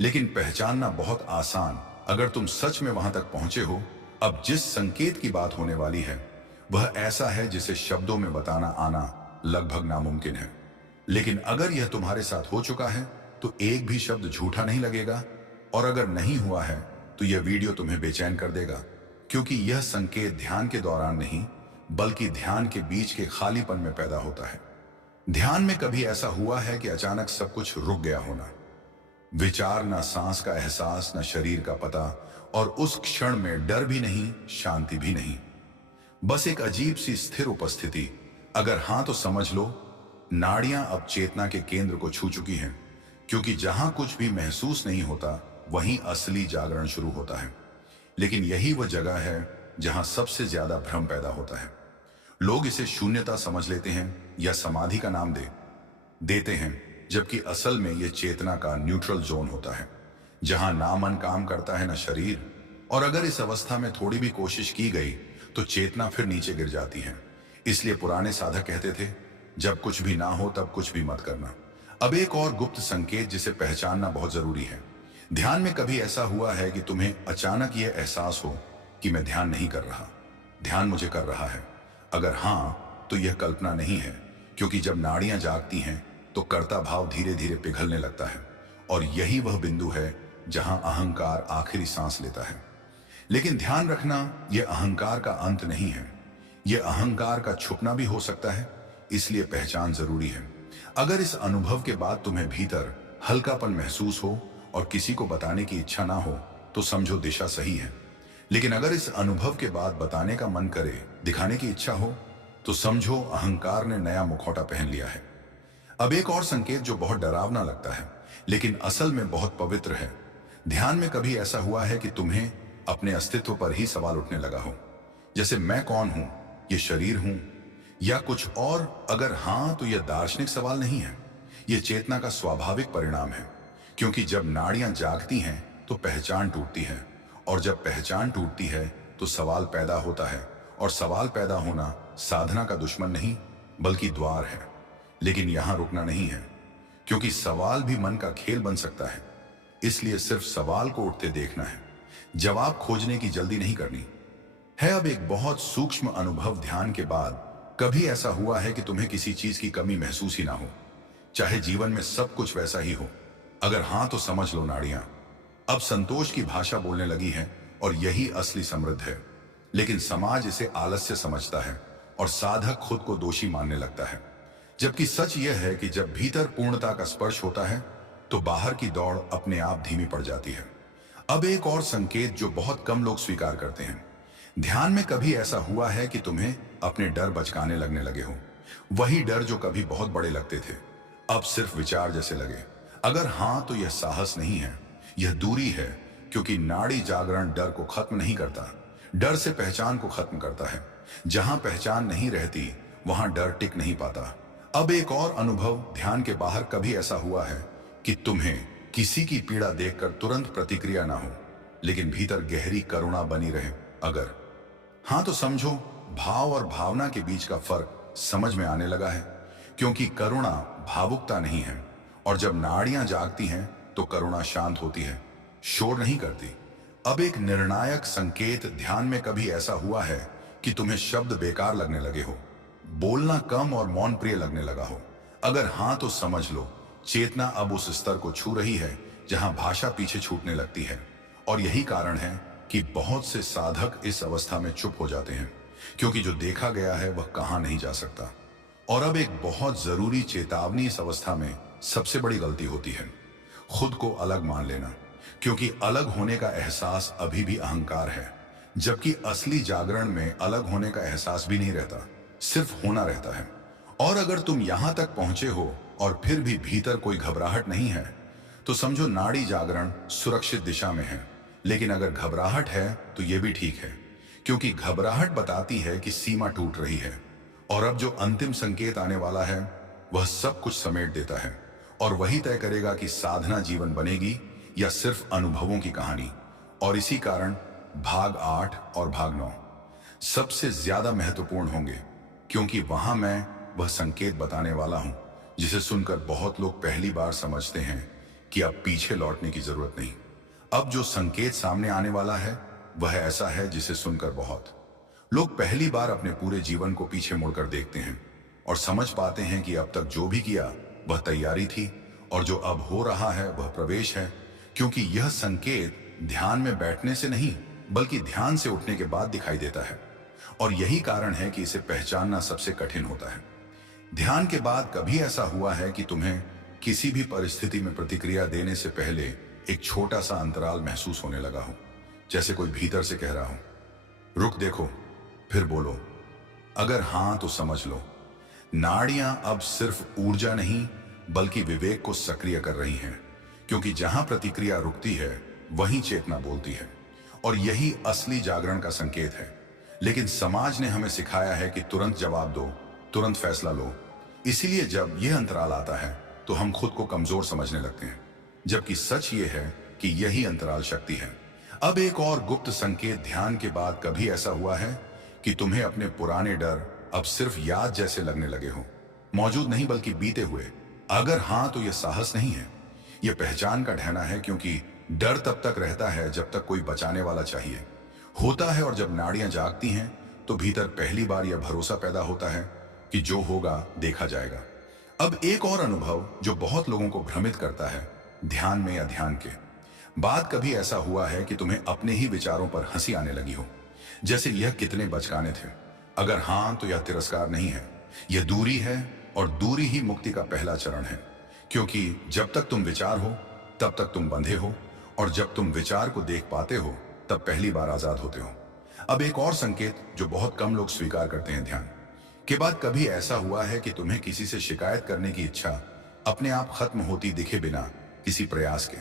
लेकिन पहचानना बहुत आसान, अगर तुम सच में वहां तक पहुंचे हो। अब जिस संकेत की बात होने वाली है वह ऐसा है जिसे शब्दों में बताना आना लगभग नामुमकिन है। लेकिन अगर यह तुम्हारे साथ हो चुका है तो एक भी शब्द झूठा नहीं लगेगा, और अगर नहीं हुआ है तो यह वीडियो तुम्हें बेचैन कर देगा, क्योंकि यह संकेत ध्यान के दौरान नहीं, बल्कि ध्यान के बीच के खालीपन में पैदा होता है। ध्यान में कभी ऐसा हुआ है कि अचानक सब कुछ रुक गया होना, विचार, ना सांस का एहसास, ना शरीर का पता, और उस क्षण में डर भी नहीं, शांति भी नहीं, बस एक अजीब सी स्थिर उपस्थिति? अगर हां, तो समझ लो नाड़ियां अब चेतना के केंद्र को छू चुकी हैं, क्योंकि जहां कुछ भी महसूस नहीं होता वहीं असली जागरण शुरू होता है। लेकिन यही वह जगह है जहां सबसे ज्यादा भ्रम पैदा होता है। लोग इसे शून्यता समझ लेते हैं या समाधि का नाम देते हैं, जबकि असल में यह चेतना का न्यूट्रल जोन होता है, जहां ना मन काम करता है, ना शरीर। और अगर इस अवस्था में थोड़ी भी कोशिश की गई तो चेतना फिर नीचे गिर जाती है। इसलिए पुराने साधक कहते थे, जब कुछ भी ना हो तब कुछ भी मत करना। अब एक और गुप्त संकेत जिसे पहचानना बहुत जरूरी है। ध्यान में कभी ऐसा हुआ है कि तुम्हें अचानक यह एहसास हो कि मैं ध्यान नहीं कर रहा, ध्यान मुझे कर रहा है? अगर हां, तो यह कल्पना नहीं है, क्योंकि जब नाड़ियां जागती हैं तो कर्ता भाव धीरे धीरे पिघलने लगता है। और यही वह बिंदु है जहां अहंकार आखिरी सांस लेता है। लेकिन ध्यान रखना, यह अहंकार का अंत नहीं है। यह अहंकार का छुपना भी हो सकता है, इसलिए पहचान जरूरी है। अगर इस अनुभव के बाद तुम्हें भीतर हल्कापन महसूस हो और किसी को बताने की इच्छा ना हो, तो समझो दिशा सही है। लेकिन अगर इस अनुभव के बाद बताने का मन करे, दिखाने की इच्छा हो, तो समझो अहंकार ने नया मुखौटा पहन लिया है। अब एक और संकेत जो बहुत डरावना लगता है, लेकिन असल में बहुत पवित्र है। ध्यान में कभी ऐसा हुआ है कि तुम्हें अपने अस्तित्व पर ही सवाल उठने लगा हो, जैसे मैं कौन हूं, ये शरीर हूं या कुछ और? अगर हां, तो यह दार्शनिक सवाल नहीं है, यह चेतना का स्वाभाविक परिणाम है। क्योंकि जब नाड़ियां जागती हैं तो पहचान टूटती है, और जब पहचान टूटती है तो सवाल पैदा होता है, और सवाल पैदा होना साधना का दुश्मन नहीं बल्कि द्वार है। लेकिन यहां रुकना नहीं है, क्योंकि सवाल भी मन का खेल बन सकता है। इसलिए सिर्फ सवाल को उठते देखना है, जवाब खोजने की जल्दी नहीं करनी है। अब एक बहुत सूक्ष्म अनुभव, ध्यान के बाद कभी ऐसा हुआ है कि तुम्हें किसी चीज की कमी महसूस ही ना हो, चाहे जीवन में सब कुछ वैसा ही हो? अगर हां, तो समझ लो नाड़ियां अब संतोष की भाषा बोलने लगी है, और यही असली समृद्ध है। लेकिन समाज इसे आलस्य समझता है और साधक खुद को दोषी मानने लगता है। जबकि सच यह है कि जब भीतर पूर्णता का स्पर्श होता है तो बाहर की दौड़ अपने आप धीमी पड़ जाती है। अब एक और संकेत जो बहुत कम लोग स्वीकार करते हैं। ध्यान में कभी ऐसा हुआ है कि तुम्हें अपने डर बचकाने लगने लगे हो? वही डर जो कभी बहुत बड़े लगते थे, अब सिर्फ विचार जैसे लगे। अगर हां, तो यह साहस नहीं है, यह दूरी है। क्योंकि नाड़ी जागरण डर को खत्म नहीं करता, डर से पहचान को खत्म करता है। जहां पहचान नहीं रहती वहां डर टिक नहीं पाता। अब एक और अनुभव, ध्यान के बाहर कभी ऐसा हुआ है कि तुम्हें किसी की पीड़ा देखकर तुरंत प्रतिक्रिया ना हो, लेकिन भीतर गहरी करुणा बनी रहे? अगर हां, तो समझो भाव और भावना के बीच का फर्क समझ में आने लगा है। क्योंकि करुणा भावुकता नहीं है, और जब नाड़ियां जागती हैं तो करुणा शांत होती है, शोर नहीं करती। अब एक निर्णायक संकेत, ध्यान में कभी ऐसा हुआ है कि तुम्हें शब्द बेकार लगने लगे हो, बोलना कम और मौन प्रिय लगने लगा हो? अगर हां, तो समझ लो चेतना अब उस स्तर को छू रही है जहां भाषा पीछे छूटने लगती है। और यही कारण है कि बहुत से साधक इस अवस्था में चुप हो जाते हैं, क्योंकि जो देखा गया है वह कहा नहीं जा सकता। और अब एक बहुत जरूरी चेतावनी, इस अवस्था में सबसे बड़ी गलती होती है खुद को अलग मान लेना। क्योंकि अलग होने का एहसास अभी भी अहंकार है, जबकि असली जागरण में अलग होने का एहसास भी नहीं रहता, सिर्फ होना रहता है। और अगर तुम यहां तक पहुंचे हो और फिर भी भीतर कोई घबराहट नहीं है, तो समझो नाड़ी जागरण सुरक्षित दिशा में है। लेकिन अगर घबराहट है तो यह भी ठीक है, क्योंकि घबराहट बताती है कि सीमा टूट रही है। और अब जो अंतिम संकेत आने वाला है वह सब कुछ समेट देता है, और वही तय करेगा कि साधना जीवन बनेगी या सिर्फ अनुभवों की कहानी। और इसी कारण भाग 8 और भाग 9 सबसे ज्यादा महत्वपूर्ण होंगे, क्योंकि वहां मैं वह संकेत बताने वाला हूं जिसे सुनकर बहुत लोग पहली बार समझते हैं कि अब पीछे लौटने की जरूरत नहीं। अब जो संकेत सामने आने वाला है वह ऐसा है जिसे सुनकर बहुत लोग पहली बार अपने पूरे जीवन को पीछे मुड़कर देखते हैं और समझ पाते हैं कि अब तक जो भी किया वह तैयारी थी, और जो अब हो रहा है वह प्रवेश है। क्योंकि यह संकेत ध्यान में बैठने से नहीं बल्कि ध्यान से उठने के बाद दिखाई देता है, और यही कारण है कि इसे पहचानना सबसे कठिन होता है। ध्यान के बाद कभी ऐसा हुआ है कि तुम्हें किसी भी परिस्थिति में प्रतिक्रिया देने से पहले एक छोटा सा अंतराल महसूस होने लगा हो, जैसे कोई भीतर से कह रहा हो, रुक देखो फिर बोलो? अगर हां, तो समझ लो नाड़ियां अब सिर्फ ऊर्जा नहीं बल्कि विवेक को सक्रिय कर रही हैं। क्योंकि जहां प्रतिक्रिया रुकती है वहीं चेतना बोलती है, और यही असली जागरण का संकेत है। लेकिन समाज ने हमें सिखाया है कि तुरंत जवाब दो, तुरंत फैसला लो। इसीलिए जब यह अंतराल आता है तो हम खुद को कमजोर समझने लगते हैं, जबकि सच ये है कि यही अंतराल शक्ति है। अब एक और गुप्त संकेत, ध्यान के बाद कभी ऐसा हुआ है कि तुम्हें अपने पुराने डर अब सिर्फ याद जैसे लगने लगे हो, मौजूद नहीं बल्कि बीते हुए? अगर हां, तो यह साहस नहीं है, यह पहचान का ढहना है। क्योंकि डर तब तक रहता है जब तक कोई बचाने वाला चाहिए होता है, और जब नाड़ियां जागती हैं तो भीतर पहली बार यह भरोसा पैदा होता है कि जो होगा देखा जाएगा। अब एक और अनुभव जो बहुत लोगों को भ्रमित करता है ध्यान में या ध्यान के बात कभी ऐसा हुआ है कि तुम्हें अपने ही विचारों पर हंसी आने लगी हो, जैसे यह कितने बचकाने थे? अगर हां, तो यह तिरस्कार नहीं है, यह दूरी है, और दूरी ही मुक्ति का पहला चरण है। क्योंकि जब तक तुम विचार हो, तब तक तुम बंधे हो, और जब तुम विचार को देख पाते हो, तब पहली बार आजाद होते हो। अब एक और संकेत जो बहुत कम लोग स्वीकार करते हैं, ध्यान के बाद कभी ऐसा हुआ है कि तुम्हें किसी से शिकायत करने की इच्छा अपने आप खत्म होती दिखे बिना किसी प्रयास के?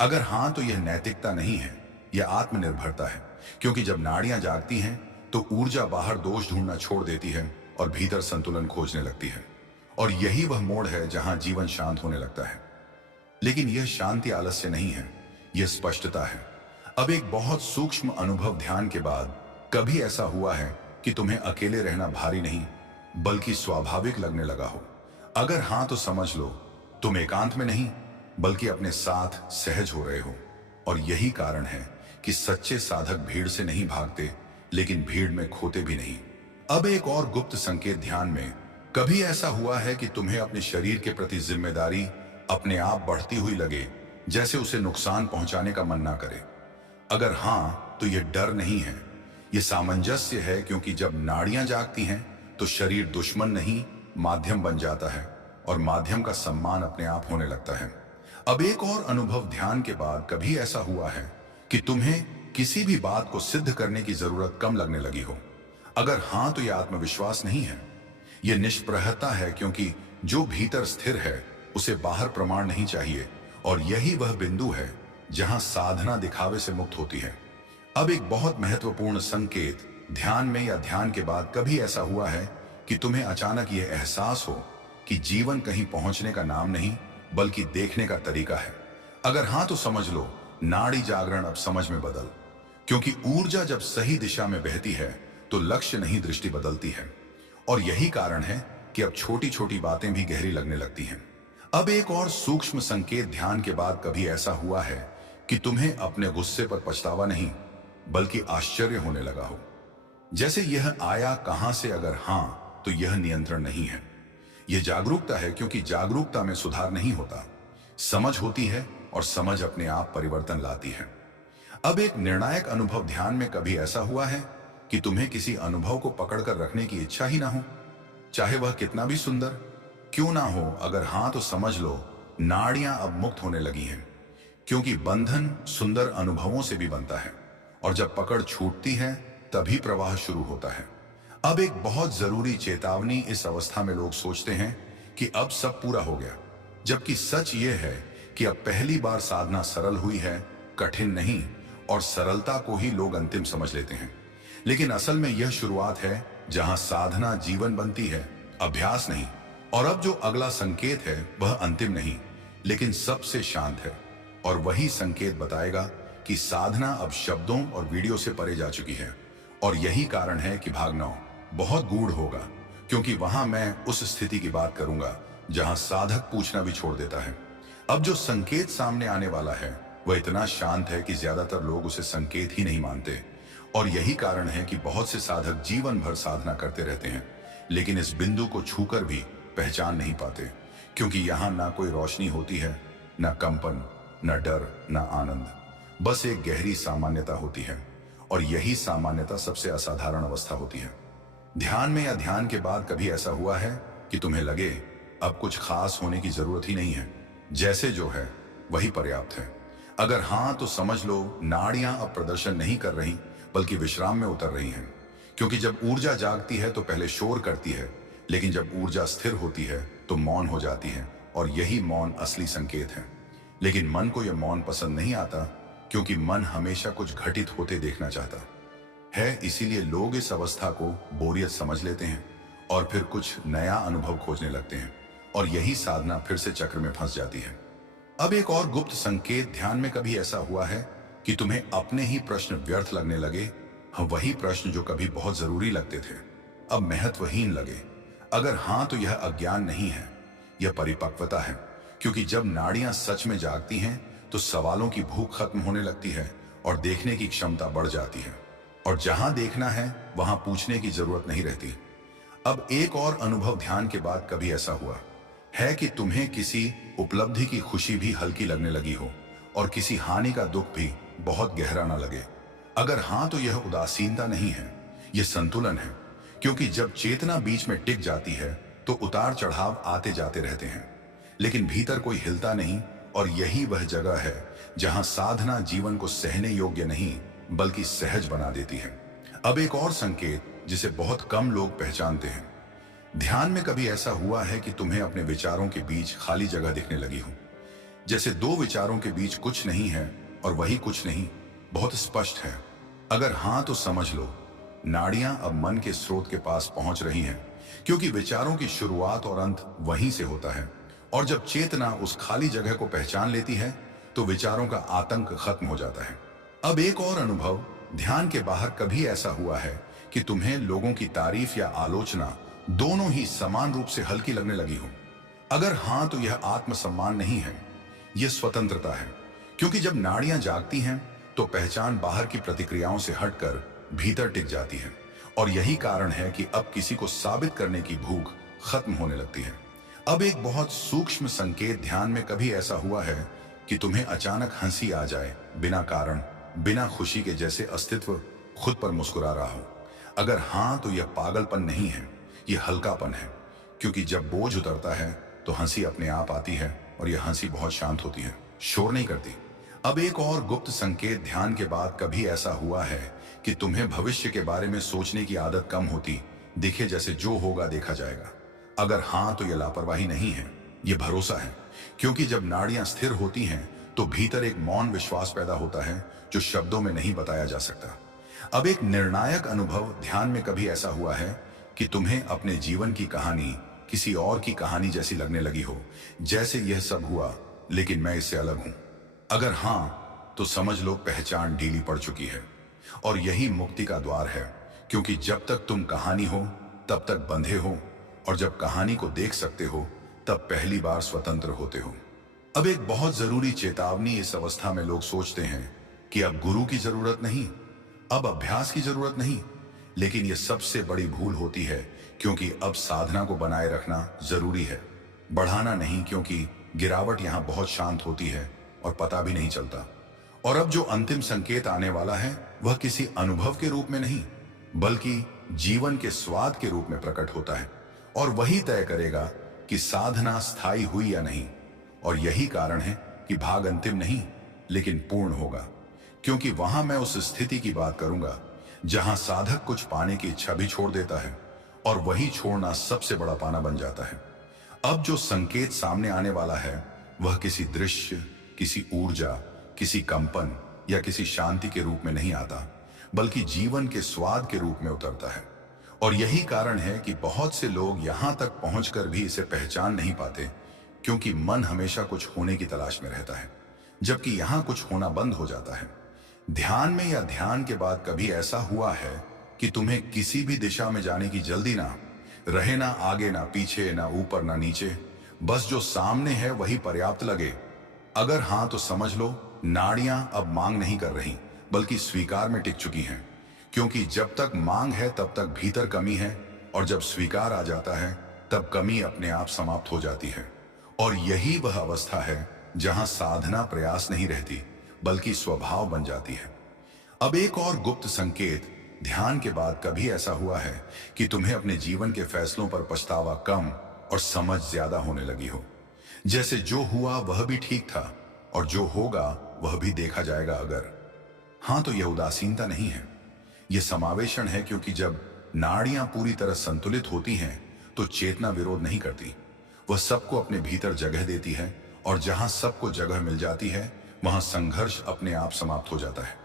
अगर हां, तो यह नैतिकता नहीं है, यह आत्मनिर्भरता है। क्योंकि जब नाड़ियां जागती हैं तो ऊर्जा बाहर दोष ढूंढना छोड़ देती है और भीतर संतुलन खोजने लगती है। और यही वह मोड़ है जहां जीवन शांत होने लगता है। लेकिन यह शांति आलस्य नहीं है, यह स्पष्टता है। अब एक बहुत सूक्ष्म अनुभव ध्यान के बाद कभी ऐसा हुआ है कि तुम्हें अकेले रहना भारी नहीं बल्कि स्वाभाविक लगने लगा हो? अगर हां, तो समझ लो तुम एकांत में नहीं बल्कि अपने साथ सहज हो रहे हो। और यही कारण है कि सच्चे साधक भीड़ से नहीं भागते, लेकिन भीड़ में खोते भी नहीं। अब एक और गुप्त संकेत ध्यान में कभी ऐसा हुआ है कि तुम्हें अपने शरीर के प्रति जिम्मेदारी अपने आप बढ़ती हुई लगे, जैसे उसे नुकसान पहुंचाने का मन ना करे? अगर हां, तो यह डर नहीं है, यह सामंजस्य है। क्योंकि जब नाड़ियां जागती हैं तो शरीर दुश्मन नहीं माध्यम बन जाता है, और माध्यम का सम्मान अपने आप होने लगता है। अब एक और अनुभव ध्यान के बाद कभी ऐसा हुआ है कि तुम्हें किसी भी बात को सिद्ध करने की जरूरत कम लगने लगी हो? अगर हां, तो यह आत्मविश्वास नहीं है, यह निष्प्रहता है। क्योंकि जो भीतर स्थिर है उसे बाहर प्रमाण नहीं चाहिए, और यही वह बिंदु है जहां साधना दिखावे से मुक्त होती है। अब एक बहुत महत्वपूर्ण संकेत ध्यान में या ध्यान के बाद कभी ऐसा हुआ है कि तुम्हें अचानक यह एहसास हो कि जीवन कहीं पहुंचने का नाम नहीं बल्कि देखने का तरीका है? अगर हां, तो समझ लो नाड़ी जागरण अब समझ में बदल। क्योंकि ऊर्जा जब सही दिशा में बहती है तो लक्ष्य नहीं, दृष्टि बदलती है। और यही कारण है कि अब छोटी छोटी बातें भी गहरी लगने लगती हैं। अब एक और सूक्ष्म संकेत ध्यान के बाद कभी ऐसा हुआ है कि तुम्हें अपने गुस्से पर पछतावा नहीं बल्कि आश्चर्य होने लगा हो, जैसे यह आया कहां से? अगर हां, तो यह नियंत्रण नहीं है, यह जागरूकता है। क्योंकि जागरूकता में सुधार नहीं होता, समझ होती है, और समझ अपने आप परिवर्तन लाती है। अब एक निर्णायक अनुभव ध्यान में कभी ऐसा हुआ है कि तुम्हें किसी अनुभव को पकड़कर रखने की इच्छा ही ना हो, चाहे वह कितना भी सुंदर क्यों ना हो? अगर हां, तो समझ लो नाड़ियां अब मुक्त होने लगी हैं। क्योंकि बंधन सुंदर अनुभवों से भी बनता है, और जब पकड़ छूटती है तभी प्रवाह शुरू होता है। अब एक बहुत जरूरी चेतावनी, इस अवस्था में लोग सोचते हैं कि अब सब पूरा हो गया, जबकि सच ये है कि अब पहली बार साधना सरल हुई है, कठिन नहीं। और सरलता को ही लोग अंतिम समझ लेते हैं, लेकिन असल में यह शुरुआत है जहां साधना जीवन बनती है, अभ्यास नहीं। और अब जो अगला संकेत है वह अंतिम नहीं लेकिन सबसे शांत है, और वही संकेत बताएगा कि साधना अब शब्दों और वीडियो से परे जा चुकी है। और यही कारण है कि भाग 9 बहुत गूढ़ होगा, क्योंकि वहां मैं उस स्थिति की बात करूंगा जहां साधक पूछना भी छोड़ देता है। अब जो संकेत सामने आने वाला है वह इतना शांत है कि ज्यादातर लोग उसे संकेत ही नहीं मानते। और यही कारण है कि बहुत से साधक जीवन भर साधना करते रहते हैं, लेकिन इस बिंदु को छूकर भी पहचान नहीं पाते। क्योंकि यहां ना कोई रोशनी होती है, ना कंपन, ना डर, ना आनंद, बस एक गहरी सामान्यता होती है। और यही सामान्यता सबसे असाधारण अवस्था होती है। ध्यान में या ध्यान के बाद कभी ऐसा हुआ है कि तुम्हें लगे अब कुछ खास होने की जरूरत ही नहीं है, जैसे जो है वही पर्याप्त है? अगर हां, तो समझ लो नाड़ियां अब प्रदर्शन नहीं कर रही बल्कि विश्राम में उतर रही हैं। क्योंकि जब ऊर्जा जागती है तो पहले शोर करती है, लेकिन जब ऊर्जा स्थिर होती है तो मौन हो जाती है, और यही मौन असली संकेत है। लेकिन मन को यह मौन पसंद नहीं आता, क्योंकि मन हमेशा कुछ घटित होते देखना चाहता है। इसीलिए लोग इस अवस्था को बोरियत समझ लेते हैं और फिर कुछ नया अनुभव खोजने लगते हैं, और यही साधना फिर से चक्र में फंस जाती है। अब एक और गुप्त संकेत ध्यान में कभी ऐसा हुआ है कि तुम्हें अपने ही प्रश्न व्यर्थ लगने लगे, वही प्रश्न जो कभी बहुत जरूरी लगते थे अब महत्वहीन लगे? अगर हां, तो यह अज्ञान नहीं है, यह परिपक्वता है। क्योंकि जब नाड़ियां सच में जागती हैं तो सवालों की भूख खत्म होने लगती है और देखने की क्षमता बढ़ जाती है, और जहां देखना है वहां पूछने की जरूरत नहीं रहती। अब एक और अनुभव ध्यान के बाद कभी ऐसा हुआ है कि तुम्हें किसी उपलब्धि की खुशी भी हल्की लगने लगी हो, और किसी हानि का दुख भी बहुत गहरा ना लगे। अगर हाँ, तो यह उदासीनता नहीं है, यह संतुलन है। क्योंकि जब चेतना बीच में टिक जाती है तो उतार चढ़ाव आते जाते रहते हैं, लेकिन भीतर कोई हिलता नहीं। और यही वह जगह है जहां साधना जीवन को सहने योग्य नहीं बल्कि सहज बना देती है। अब एक और संकेत जिसे बहुत कम लोग पहचानते हैं। ध्यान में कभी ऐसा हुआ है कि तुम्हें अपने विचारों के बीच खाली जगह दिखने लगी हो, जैसे दो विचारों के बीच कुछ नहीं है और वही कुछ नहीं बहुत स्पष्ट है? अगर हाँ, तो समझ लो नाड़ियां अब मन के स्रोत के पास पहुंच रही हैं, क्योंकि विचारों की शुरुआत और अंत वहीं से होता है। और जब चेतना उस खाली जगह को पहचान लेती है तो विचारों का आतंक खत्म हो जाता है। अब एक और अनुभव, ध्यान के बाहर कभी ऐसा हुआ है कि तुम्हें लोगों की तारीफ या आलोचना दोनों ही समान रूप से हल्की लगने लगी हो? अगर हाँ, तो यह आत्मसम्मान नहीं है, यह स्वतंत्रता है। क्योंकि जब नाड़ियां जागती हैं तो पहचान बाहर की प्रतिक्रियाओं से हटकर भीतर टिक जाती है। और यही कारण है कि अब किसी को साबित करने की भूख खत्म होने लगती है। अब एक बहुत सूक्ष्म संकेत, ध्यान में कभी ऐसा हुआ है कि तुम्हें अचानक हंसी आ जाए, बिना कारण, बिना खुशी के, जैसे अस्तित्व खुद पर मुस्कुरा रहा हो? अगर हाँ, तो यह पागलपन नहीं है, यह हल्कापन है। क्योंकि जब बोझ उतरता है तो हंसी अपने आप आती है और यह हंसी बहुत शांत होती है, शोर नहीं करती। अब एक और गुप्त संकेत, ध्यान के बाद कभी ऐसा हुआ है कि तुम्हें भविष्य के बारे में सोचने की आदत कम होती दिखे, जैसे जो होगा देखा जाएगा? अगर हाँ, तो यह लापरवाही नहीं है, यह भरोसा है। क्योंकि जब नाड़ियां स्थिर होती हैं तो भीतर एक मौन विश्वास पैदा होता है जो शब्दों में नहीं बताया जा सकता। अब एक निर्णायक अनुभव, ध्यान में कभी ऐसा हुआ है कि तुम्हें अपने जीवन की कहानी किसी और की कहानी जैसी लगने लगी हो, जैसे यह सब हुआ लेकिन मैं इससे अलग हूं? अगर हाँ, तो समझ लो पहचान ढीली पड़ चुकी है। और यही मुक्ति का द्वार है। क्योंकि जब तक तुम कहानी हो तब तक बंधे हो, और जब कहानी को देख सकते हो तब पहली बार स्वतंत्र होते हो। अब एक बहुत जरूरी चेतावनी, इस अवस्था में लोग सोचते हैं कि अब गुरु की जरूरत नहीं, अब अभ्यास की जरूरत नहीं। लेकिन यह सबसे बड़ी भूल होती है, क्योंकि अब साधना को बनाए रखना जरूरी है, बढ़ाना नहीं। क्योंकि गिरावट यहां बहुत शांत होती है और पता भी नहीं चलता। और अब जो अंतिम संकेत आने वाला है वह किसी अनुभव के रूप में नहीं बल्कि जीवन के स्वाद के रूप में प्रकट होता है। और वही तय करेगा कि साधना स्थायी हुई या नहीं। और यही कारण है कि भाग अंतिम नहीं लेकिन पूर्ण होगा। क्योंकि वहां मैं उस स्थिति की बात करूंगा जहां साधक कुछ पाने की इच्छा भी छोड़ देता है, और वही छोड़ना सबसे बड़ा पाना बन जाता है। अब जो संकेत सामने आने वाला है वह किसी दृश्य, किसी ऊर्जा, किसी कंपन या किसी शांति के रूप में नहीं आता, बल्कि जीवन के स्वाद के रूप में उतरता है। और यही कारण है कि बहुत से लोग यहां तक पहुंचकर भी इसे पहचान नहीं पाते, क्योंकि मन हमेशा कुछ होने की तलाश में रहता है, जबकि यहां कुछ होना बंद हो जाता है। ध्यान में या ध्यान के बाद कभी ऐसा हुआ है कि तुम्हें किसी भी दिशा में जाने की जल्दी ना रहे, ना आगे ना पीछे, ना ऊपर ना नीचे, बस जो सामने है वही पर्याप्त लगे? अगर हाँ, तो समझ लो नाड़ियां अब मांग नहीं कर रही बल्कि स्वीकार में टिक चुकी हैं। क्योंकि जब तक मांग है तब तक भीतर कमी है, और जब स्वीकार आ जाता है तब कमी अपने आप समाप्त हो जाती है। और यही वह अवस्था है जहां साधना प्रयास नहीं रहती बल्कि स्वभाव बन जाती है। अब एक और गुप्त संकेत, ध्यान के बाद कभी ऐसा हुआ है कि तुम्हें अपने जीवन के फैसलों पर पछतावा कम और समझ ज्यादा होने लगी हो? जैसे जो हुआ वह भी ठीक था और जो होगा वह भी देखा जाएगा। अगर हाँ, तो यह उदासीनता नहीं है, यह समावेशन है। क्योंकि जब नाड़ियां पूरी तरह संतुलित होती हैं तो चेतना विरोध नहीं करती, वह सबको अपने भीतर जगह देती है। और जहां सबको जगह मिल जाती है वहां संघर्ष अपने आप समाप्त हो जाता है।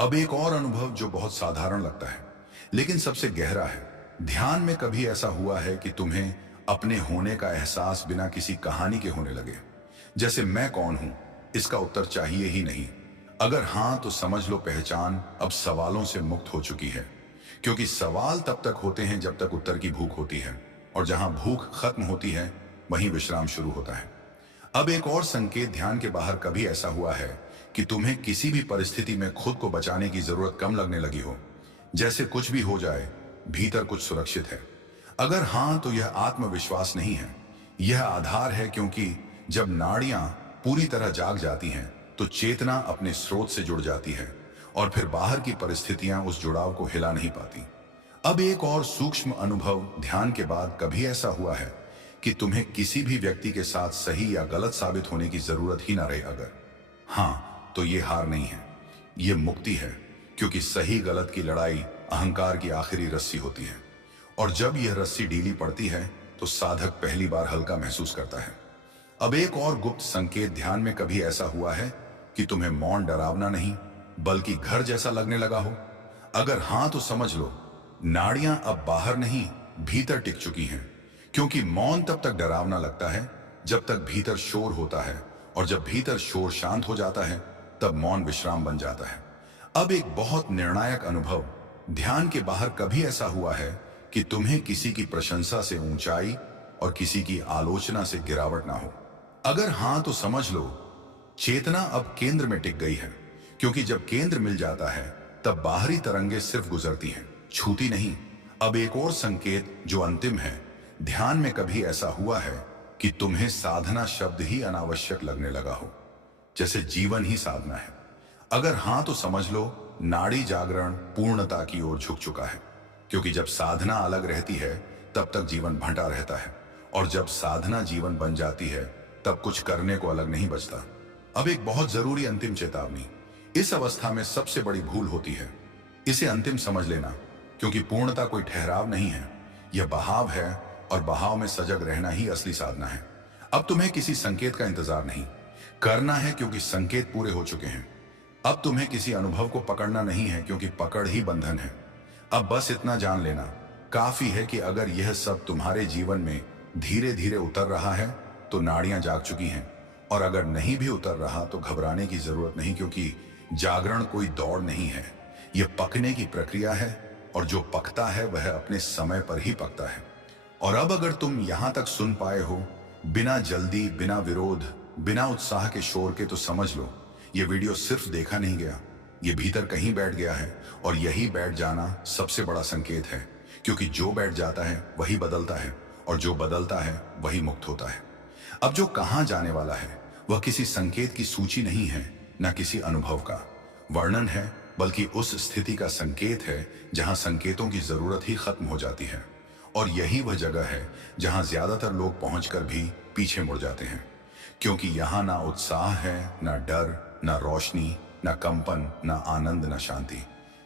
अब एक और अनुभव जो बहुत साधारण लगता है लेकिन सबसे गहरा है। ध्यान में कभी ऐसा हुआ है कि तुम्हें अपने होने का एहसास बिना किसी कहानी के होने लगे, जैसे मैं कौन हूं इसका उत्तर चाहिए ही नहीं? अगर हां, तो समझ लो पहचान अब सवालों से मुक्त हो चुकी है। क्योंकि सवाल तब तक होते हैं जब तक उत्तर की भूख होती है, और जहां भूख खत्म होती है वहीं विश्राम शुरू होता है। अब एक और संकेत, ध्यान के बाहर कभी ऐसा हुआ है कि तुम्हें किसी भी परिस्थिति में खुद को बचाने की जरूरत कम लगने लगी हो, जैसे कुछ भी हो जाए भीतर कुछ सुरक्षित है? अगर हां, तो यह आत्मविश्वास नहीं है, यह आधार है। क्योंकि जब नाड़ियां पूरी तरह जाग जाती हैं तो चेतना अपने स्रोत से जुड़ जाती है और फिर बाहर की परिस्थितियां उस जुड़ाव को हिला नहीं पाती। अब एक और सूक्ष्म अनुभव, ध्यान के बाद कभी ऐसा हुआ है कि तुम्हें किसी भी व्यक्ति के साथ सही या गलत साबित होने की जरूरत ही ना रहे? अगर हाँ, तो ये हार नहीं है, ये मुक्ति है। क्योंकि सही गलत की लड़ाई अहंकार की आखिरी रस्सी होती है, और जब यह रस्सी ढीली पड़ती है तो साधक पहली बार हल्का महसूस करता है। अब एक और गुप्त संकेत, ध्यान में कभी ऐसा हुआ है कि तुम्हें मौन डरावना नहीं बल्कि घर जैसा लगने लगा हो? अगर हाँ, तो समझ लो नाड़ियां अब बाहर नहीं भीतर टिक चुकी हैं। क्योंकि मौन तब तक डरावना लगता है जब तक भीतर शोर होता है, और जब भीतर शोर शांत हो जाता है तब मौन विश्राम बन जाता है। अब एक बहुत निर्णायक अनुभव, ध्यान के बाहर कभी ऐसा हुआ है कि तुम्हें किसी की प्रशंसा से ऊंचाई और किसी की आलोचना से गिरावट ना हो? अगर हाँ, तो समझ लो चेतना अब केंद्र में टिक गई है। क्योंकि जब केंद्र मिल जाता है तब बाहरी तरंगे सिर्फ गुजरती हैं, छूती नहीं। अब एक और संकेत जो अंतिम है, ध्यान में कभी ऐसा हुआ है कि तुम्हें साधना शब्द ही अनावश्यक लगने लगा हो, जैसे जीवन ही साधना है? अगर हाँ, तो समझ लो नाड़ी जागरण पूर्णता की ओर झुक चुका है। क्योंकि जब साधना अलग रहती है तब तक जीवन भंटा रहता है, और जब साधना जीवन बन जाती है तब कुछ करने को अलग नहीं बचता। अब एक बहुत जरूरी अंतिम चेतावनी, इस अवस्था में सबसे बड़ी भूल होती है। इसे अंतिम समझ लेना, क्योंकि पूर्णता कोई ठहराव नहीं है, यह बहाव है, और बहाव में सजग रहना ही असली साधना है। अब तुम्हें किसी संकेत का इंतजार नहीं करना है, क्योंकि संकेत पूरे हो चुके हैं। अब तुम्हें किसी अनुभव को पकड़ना नहीं है, क्योंकि पकड़ ही बंधन है। अब बस इतना जान लेना काफी है कि अगर यह सब तुम्हारे जीवन में धीरे धीरे उतर रहा है तो नाड़ियां जाग चुकी हैं, और अगर नहीं भी उतर रहा तो घबराने की जरूरत नहीं, क्योंकि जागरण कोई दौड़ नहीं है, यह पकने की प्रक्रिया है, और जो पकता है वह अपने समय पर ही पकता है। और अब अगर तुम यहां तक सुन पाए हो बिना जल्दी, बिना विरोध, बिना उत्साह के शोर के, तो समझ लो यह वीडियो सिर्फ देखा नहीं गया, ये भीतर कहीं बैठ गया है, और यही बैठ जाना सबसे बड़ा संकेत है। क्योंकि जो बैठ जाता है वही बदलता है, और जो बदलता है वही मुक्त होता है। अब जो कहां जाने वाला है वह किसी संकेत की सूची नहीं है, न किसी अनुभव का वर्णन है, बल्कि उस स्थिति का संकेत है जहां संकेतों की जरूरत ही खत्म हो जाती है। और यही वह जगह है जहां ज्यादातर लोग पहुंचकर भी पीछे मुड़ जाते हैं, क्योंकि यहां ना उत्साह है, ना डर, ना रोशनी, ना कंपन, ना आनंद, ना शांति।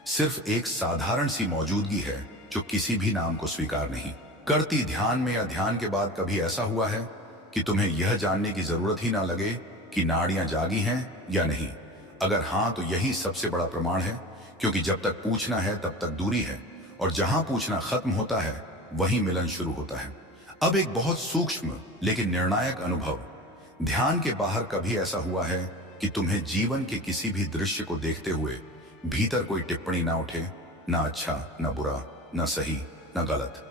सिर्फ एक साधारण सी मौजूदगी है जो किसी भी नाम को स्वीकार नहीं करती। ध्यान में या ध्यान के बाद कभी ऐसा हुआ है कि तुम्हें यह जानने की जरूरत ही ना लगे कि नाड़ियां जागी हैं या नहीं? अगर हाँ, तो यही सबसे बड़ा प्रमाण है। क्योंकि जब तक पूछना है तब तक दूरी है, और जहां पूछना खत्म होता है वहीं मिलन शुरू होता है। अब एक बहुत सूक्ष्म लेकिन निर्णायक अनुभव, ध्यान के बाहर कभी ऐसा हुआ है कि तुम्हें जीवन के किसी भी दृश्य को देखते हुए भीतर कोई टिप्पणी ना उठे, ना अच्छा, ना बुरा, ना सही, ना गलत?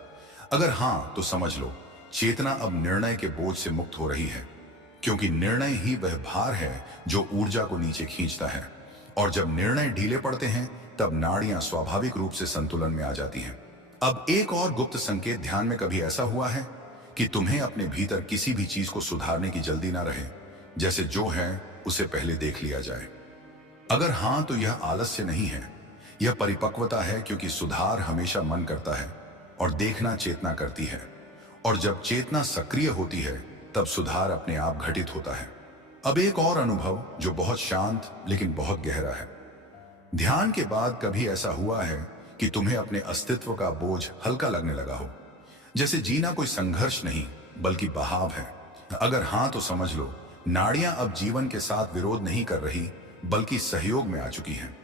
अगर हाँ, तो समझ लो चेतना अब निर्णय के बोझ से मुक्त हो रही है। क्योंकि निर्णय ही वह भार है जो ऊर्जा को नीचे खींचता है, और जब निर्णय ढीले पड़ते हैं तब नाड़ियां स्वाभाविक रूप से संतुलन में आ जाती हैं। अब एक और गुप्त संकेत, ध्यान में कभी ऐसा हुआ है कि तुम्हें अपने भीतर किसी भी चीज को सुधारने की जल्दी ना रहे, जैसे जो है उसे पहले देख लिया जाए? अगर हाँ, तो यह आलस्य नहीं है, यह परिपक्वता है। क्योंकि सुधार हमेशा मन करता है और देखना चेतना करती है, और जब चेतना सक्रिय होती है तब सुधार अपने आप घटित होता है। अब एक और अनुभव जो बहुत शांत लेकिन बहुत गहरा है, ध्यान के बाद कभी ऐसा हुआ है कि तुम्हें अपने अस्तित्व का बोझ हल्का लगने लगा हो, जैसे जीना कोई संघर्ष नहीं बल्कि बहाव है? अगर हाँ, तो समझ लो नाड़ियां अब जीवन के साथ विरोध नहीं कर रही बल्कि सहयोग में आ चुकी हैं।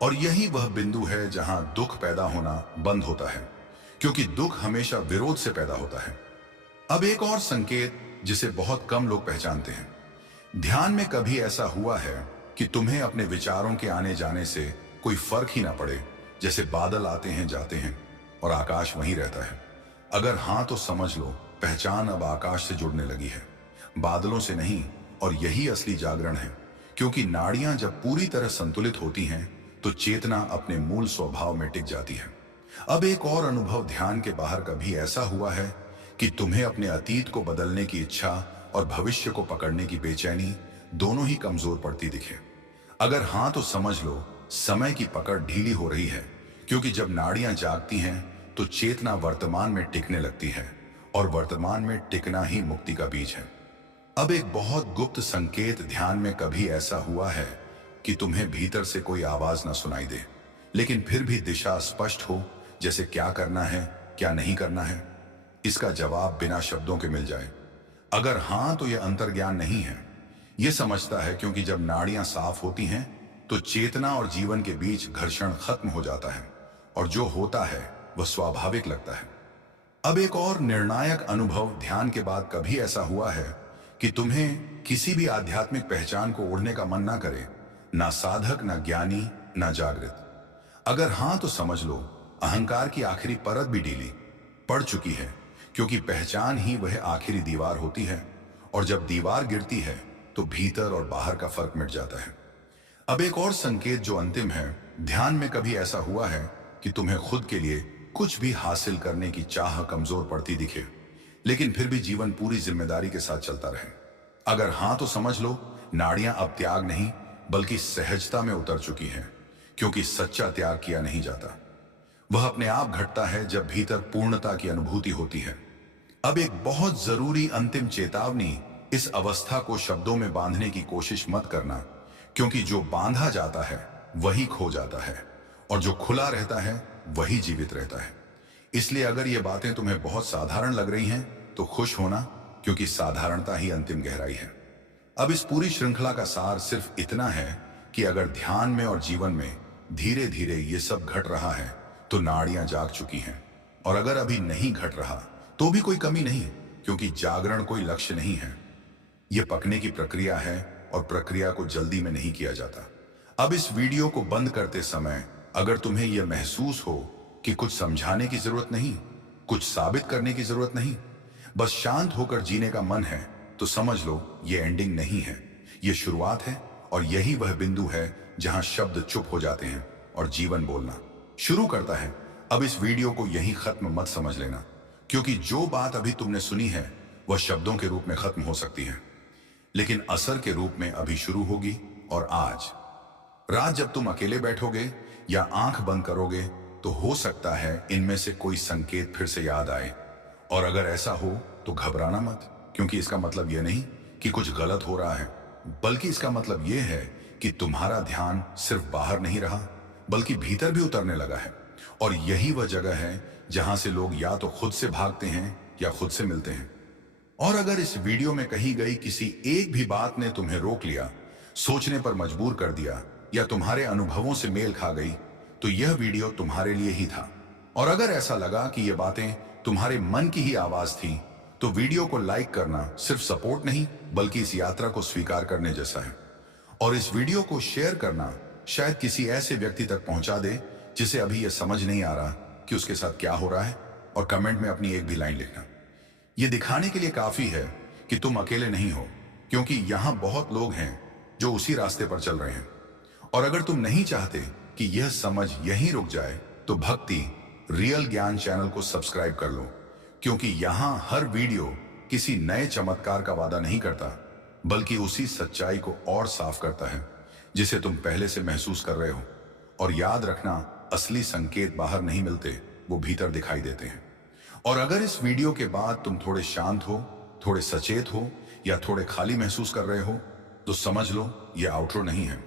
और यही वह बिंदु है जहां दुख पैदा होना बंद होता है, क्योंकि दुख हमेशा विरोध से पैदा होता है। अब एक और संकेत जिसे बहुत कम लोग पहचानते हैं, ध्यान में कभी ऐसा हुआ है कि तुम्हें अपने विचारों के आने जाने से कोई फर्क ही ना पड़े, जैसे बादल आते हैं जाते हैं और आकाश वहीं रहता है? अगर हाँ, तो समझ लो पहचान अब आकाश से जुड़ने लगी है, बादलों से नहीं। और यही असली जागरण है, क्योंकि नाड़ियां जब पूरी तरह संतुलित होती हैं तो चेतना अपने मूल स्वभाव में टिक जाती है। अब एक और अनुभव, ध्यान के बाहर कभी ऐसा हुआ है कि तुम्हें अपने अतीत को बदलने की इच्छा और भविष्य को पकड़ने की बेचैनी दोनों ही कमजोर पड़ती दिखे। अगर हाँ तो समझ लो समय की पकड़ ढीली हो रही है, क्योंकि जब नाड़ियां जागती हैं तो चेतना वर्तमान में टिकने लगती है, और वर्तमान में टिकना ही मुक्ति का बीज है। अब एक बहुत गुप्त संकेत ध्यान में कभी ऐसा हुआ है कि तुम्हें भीतर से कोई आवाज ना सुनाई दे, लेकिन फिर भी दिशा स्पष्ट हो, जैसे क्या करना है क्या नहीं करना है, इसका जवाब बिना शब्दों के मिल जाए? अगर हां तो यह अंतर्ज्ञान नहीं है, यह समझता है, क्योंकि जब नाड़ियां साफ होती हैं तो चेतना और जीवन के बीच घर्षण खत्म हो जाता है, और जो होता है वह स्वाभाविक लगता है। अब एक और निर्णायक अनुभव ध्यान के बाद कभी ऐसा हुआ है कि तुम्हें किसी भी आध्यात्मिक पहचान को ओढ़ने का मन ना करे, ना साधक, ना ज्ञानी, ना जागृत? अगर हां तो समझ लो अहंकार की आखिरी परत भी ढीली पड़ चुकी है, क्योंकि पहचान ही वह आखिरी दीवार होती है, और जब दीवार गिरती है तो भीतर और बाहर का फर्क मिट जाता है। अब एक और संकेत जो अंतिम है, ध्यान में कभी ऐसा हुआ है कि तुम्हें खुद के लिए कुछ भी हासिल करने की चाह कमजोर पड़ती दिखे, लेकिन फिर भी जीवन पूरी जिम्मेदारी के साथ चलता रहे? अगर हां तो समझ लो नाड़ियां अब त्याग नहीं बल्कि सहजता में उतर चुकी हैं, क्योंकि सच्चा त्याग किया नहीं जाता, वह अपने आप घटता है जब भीतर पूर्णता की अनुभूति होती है। अब एक बहुत जरूरी अंतिम चेतावनी, इस अवस्था को शब्दों में बांधने की कोशिश मत करना, क्योंकि जो बांधा जाता है वही खो जाता है, और जो खुला रहता है वही जीवित रहता है। इसलिए अगर ये बातें तुम्हें बहुत साधारण लग रही हैं तो खुश होना, क्योंकि साधारणता ही अंतिम गहराई है। अब इस पूरी श्रृंखला का सार सिर्फ इतना है कि अगर ध्यान में और जीवन में धीरे धीरे ये सब घट रहा है तो नाड़ियां जाग चुकी हैं, और अगर अभी नहीं घट रहा तो भी कोई कमी नहीं, क्योंकि जागरण कोई लक्ष्य नहीं है, यह पकने की प्रक्रिया है, और प्रक्रिया को जल्दी में नहीं किया जाता। अब इस वीडियो को बंद करते समय अगर तुम्हें यह महसूस हो कि कुछ समझाने की जरूरत नहीं, कुछ साबित करने की जरूरत नहीं, बस शांत होकर जीने का मन है, तो समझ लो ये एंडिंग नहीं है, ये शुरुआत है, और यही वह बिंदु है जहां शब्द चुप हो जाते हैं और जीवन बोलना शुरू करता है। अब इस वीडियो को यहीं खत्म मत समझ लेना, क्योंकि जो बात अभी तुमने सुनी है वह शब्दों के रूप में खत्म हो सकती है, लेकिन असर के रूप में अभी शुरू होगी। और आज रात जब तुम अकेले बैठोगे या आंख बंद करोगे तो हो सकता है इनमें से कोई संकेत फिर से याद आए, और अगर ऐसा हो तो घबराना मत, क्योंकि इसका मतलब यह नहीं कि कुछ गलत हो रहा है, बल्कि इसका मतलब यह है कि तुम्हारा ध्यान सिर्फ बाहर नहीं रहा बल्कि भीतर भी उतरने लगा है। और यही वह जगह है जहां से लोग या तो खुद से भागते हैं या खुद से मिलते हैं। और अगर इस वीडियो में कही गई किसी एक भी बात ने तुम्हें रोक लिया, सोचने पर मजबूर कर दिया, या तुम्हारे अनुभवों से मेल खा गई, तो यह वीडियो तुम्हारे लिए ही था। और अगर ऐसा लगा कि ये बातें तुम्हारे मन की ही आवाज थी, तो वीडियो को लाइक करना सिर्फ सपोर्ट नहीं बल्कि इस यात्रा को स्वीकार करने जैसा है। और इस वीडियो को शेयर करना शायद किसी ऐसे व्यक्ति तक पहुंचा दे जिसे अभी यह समझ नहीं आ रहा कि उसके साथ क्या हो रहा है, और कमेंट में अपनी एक भी लाइन लिखना। यह दिखाने के लिए काफी है कि तुम अकेले नहीं हो, क्योंकि यहां बहुत लोग हैं जो उसी रास्ते पर चल रहे हैं। और अगर तुम नहीं चाहते कि यह समझ यहीं रुक जाए, तो भक्ति रियल ज्ञान चैनल को सब्सक्राइब कर लो, क्योंकि यहां हर वीडियो किसी नए चमत्कार का वादा नहीं करता, बल्कि उसी सच्चाई को और साफ करता है जिसे तुम पहले से महसूस कर रहे हो। और याद रखना, असली संकेत बाहर नहीं मिलते, वो भीतर दिखाई देते हैं। और अगर इस वीडियो के बाद तुम थोड़े शांत हो, थोड़े सचेत हो, या थोड़े खाली महसूस कर रहे हो, तो समझ लो ये आउटरो नहीं है,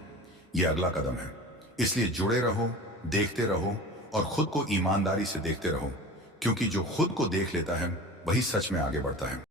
ये अगला कदम है। इसलिए जुड़े रहो, देखते रहो, और खुद को ईमानदारी से देखते रहो, क्योंकि जो खुद को देख लेता है वही सच में आगे बढ़ता है।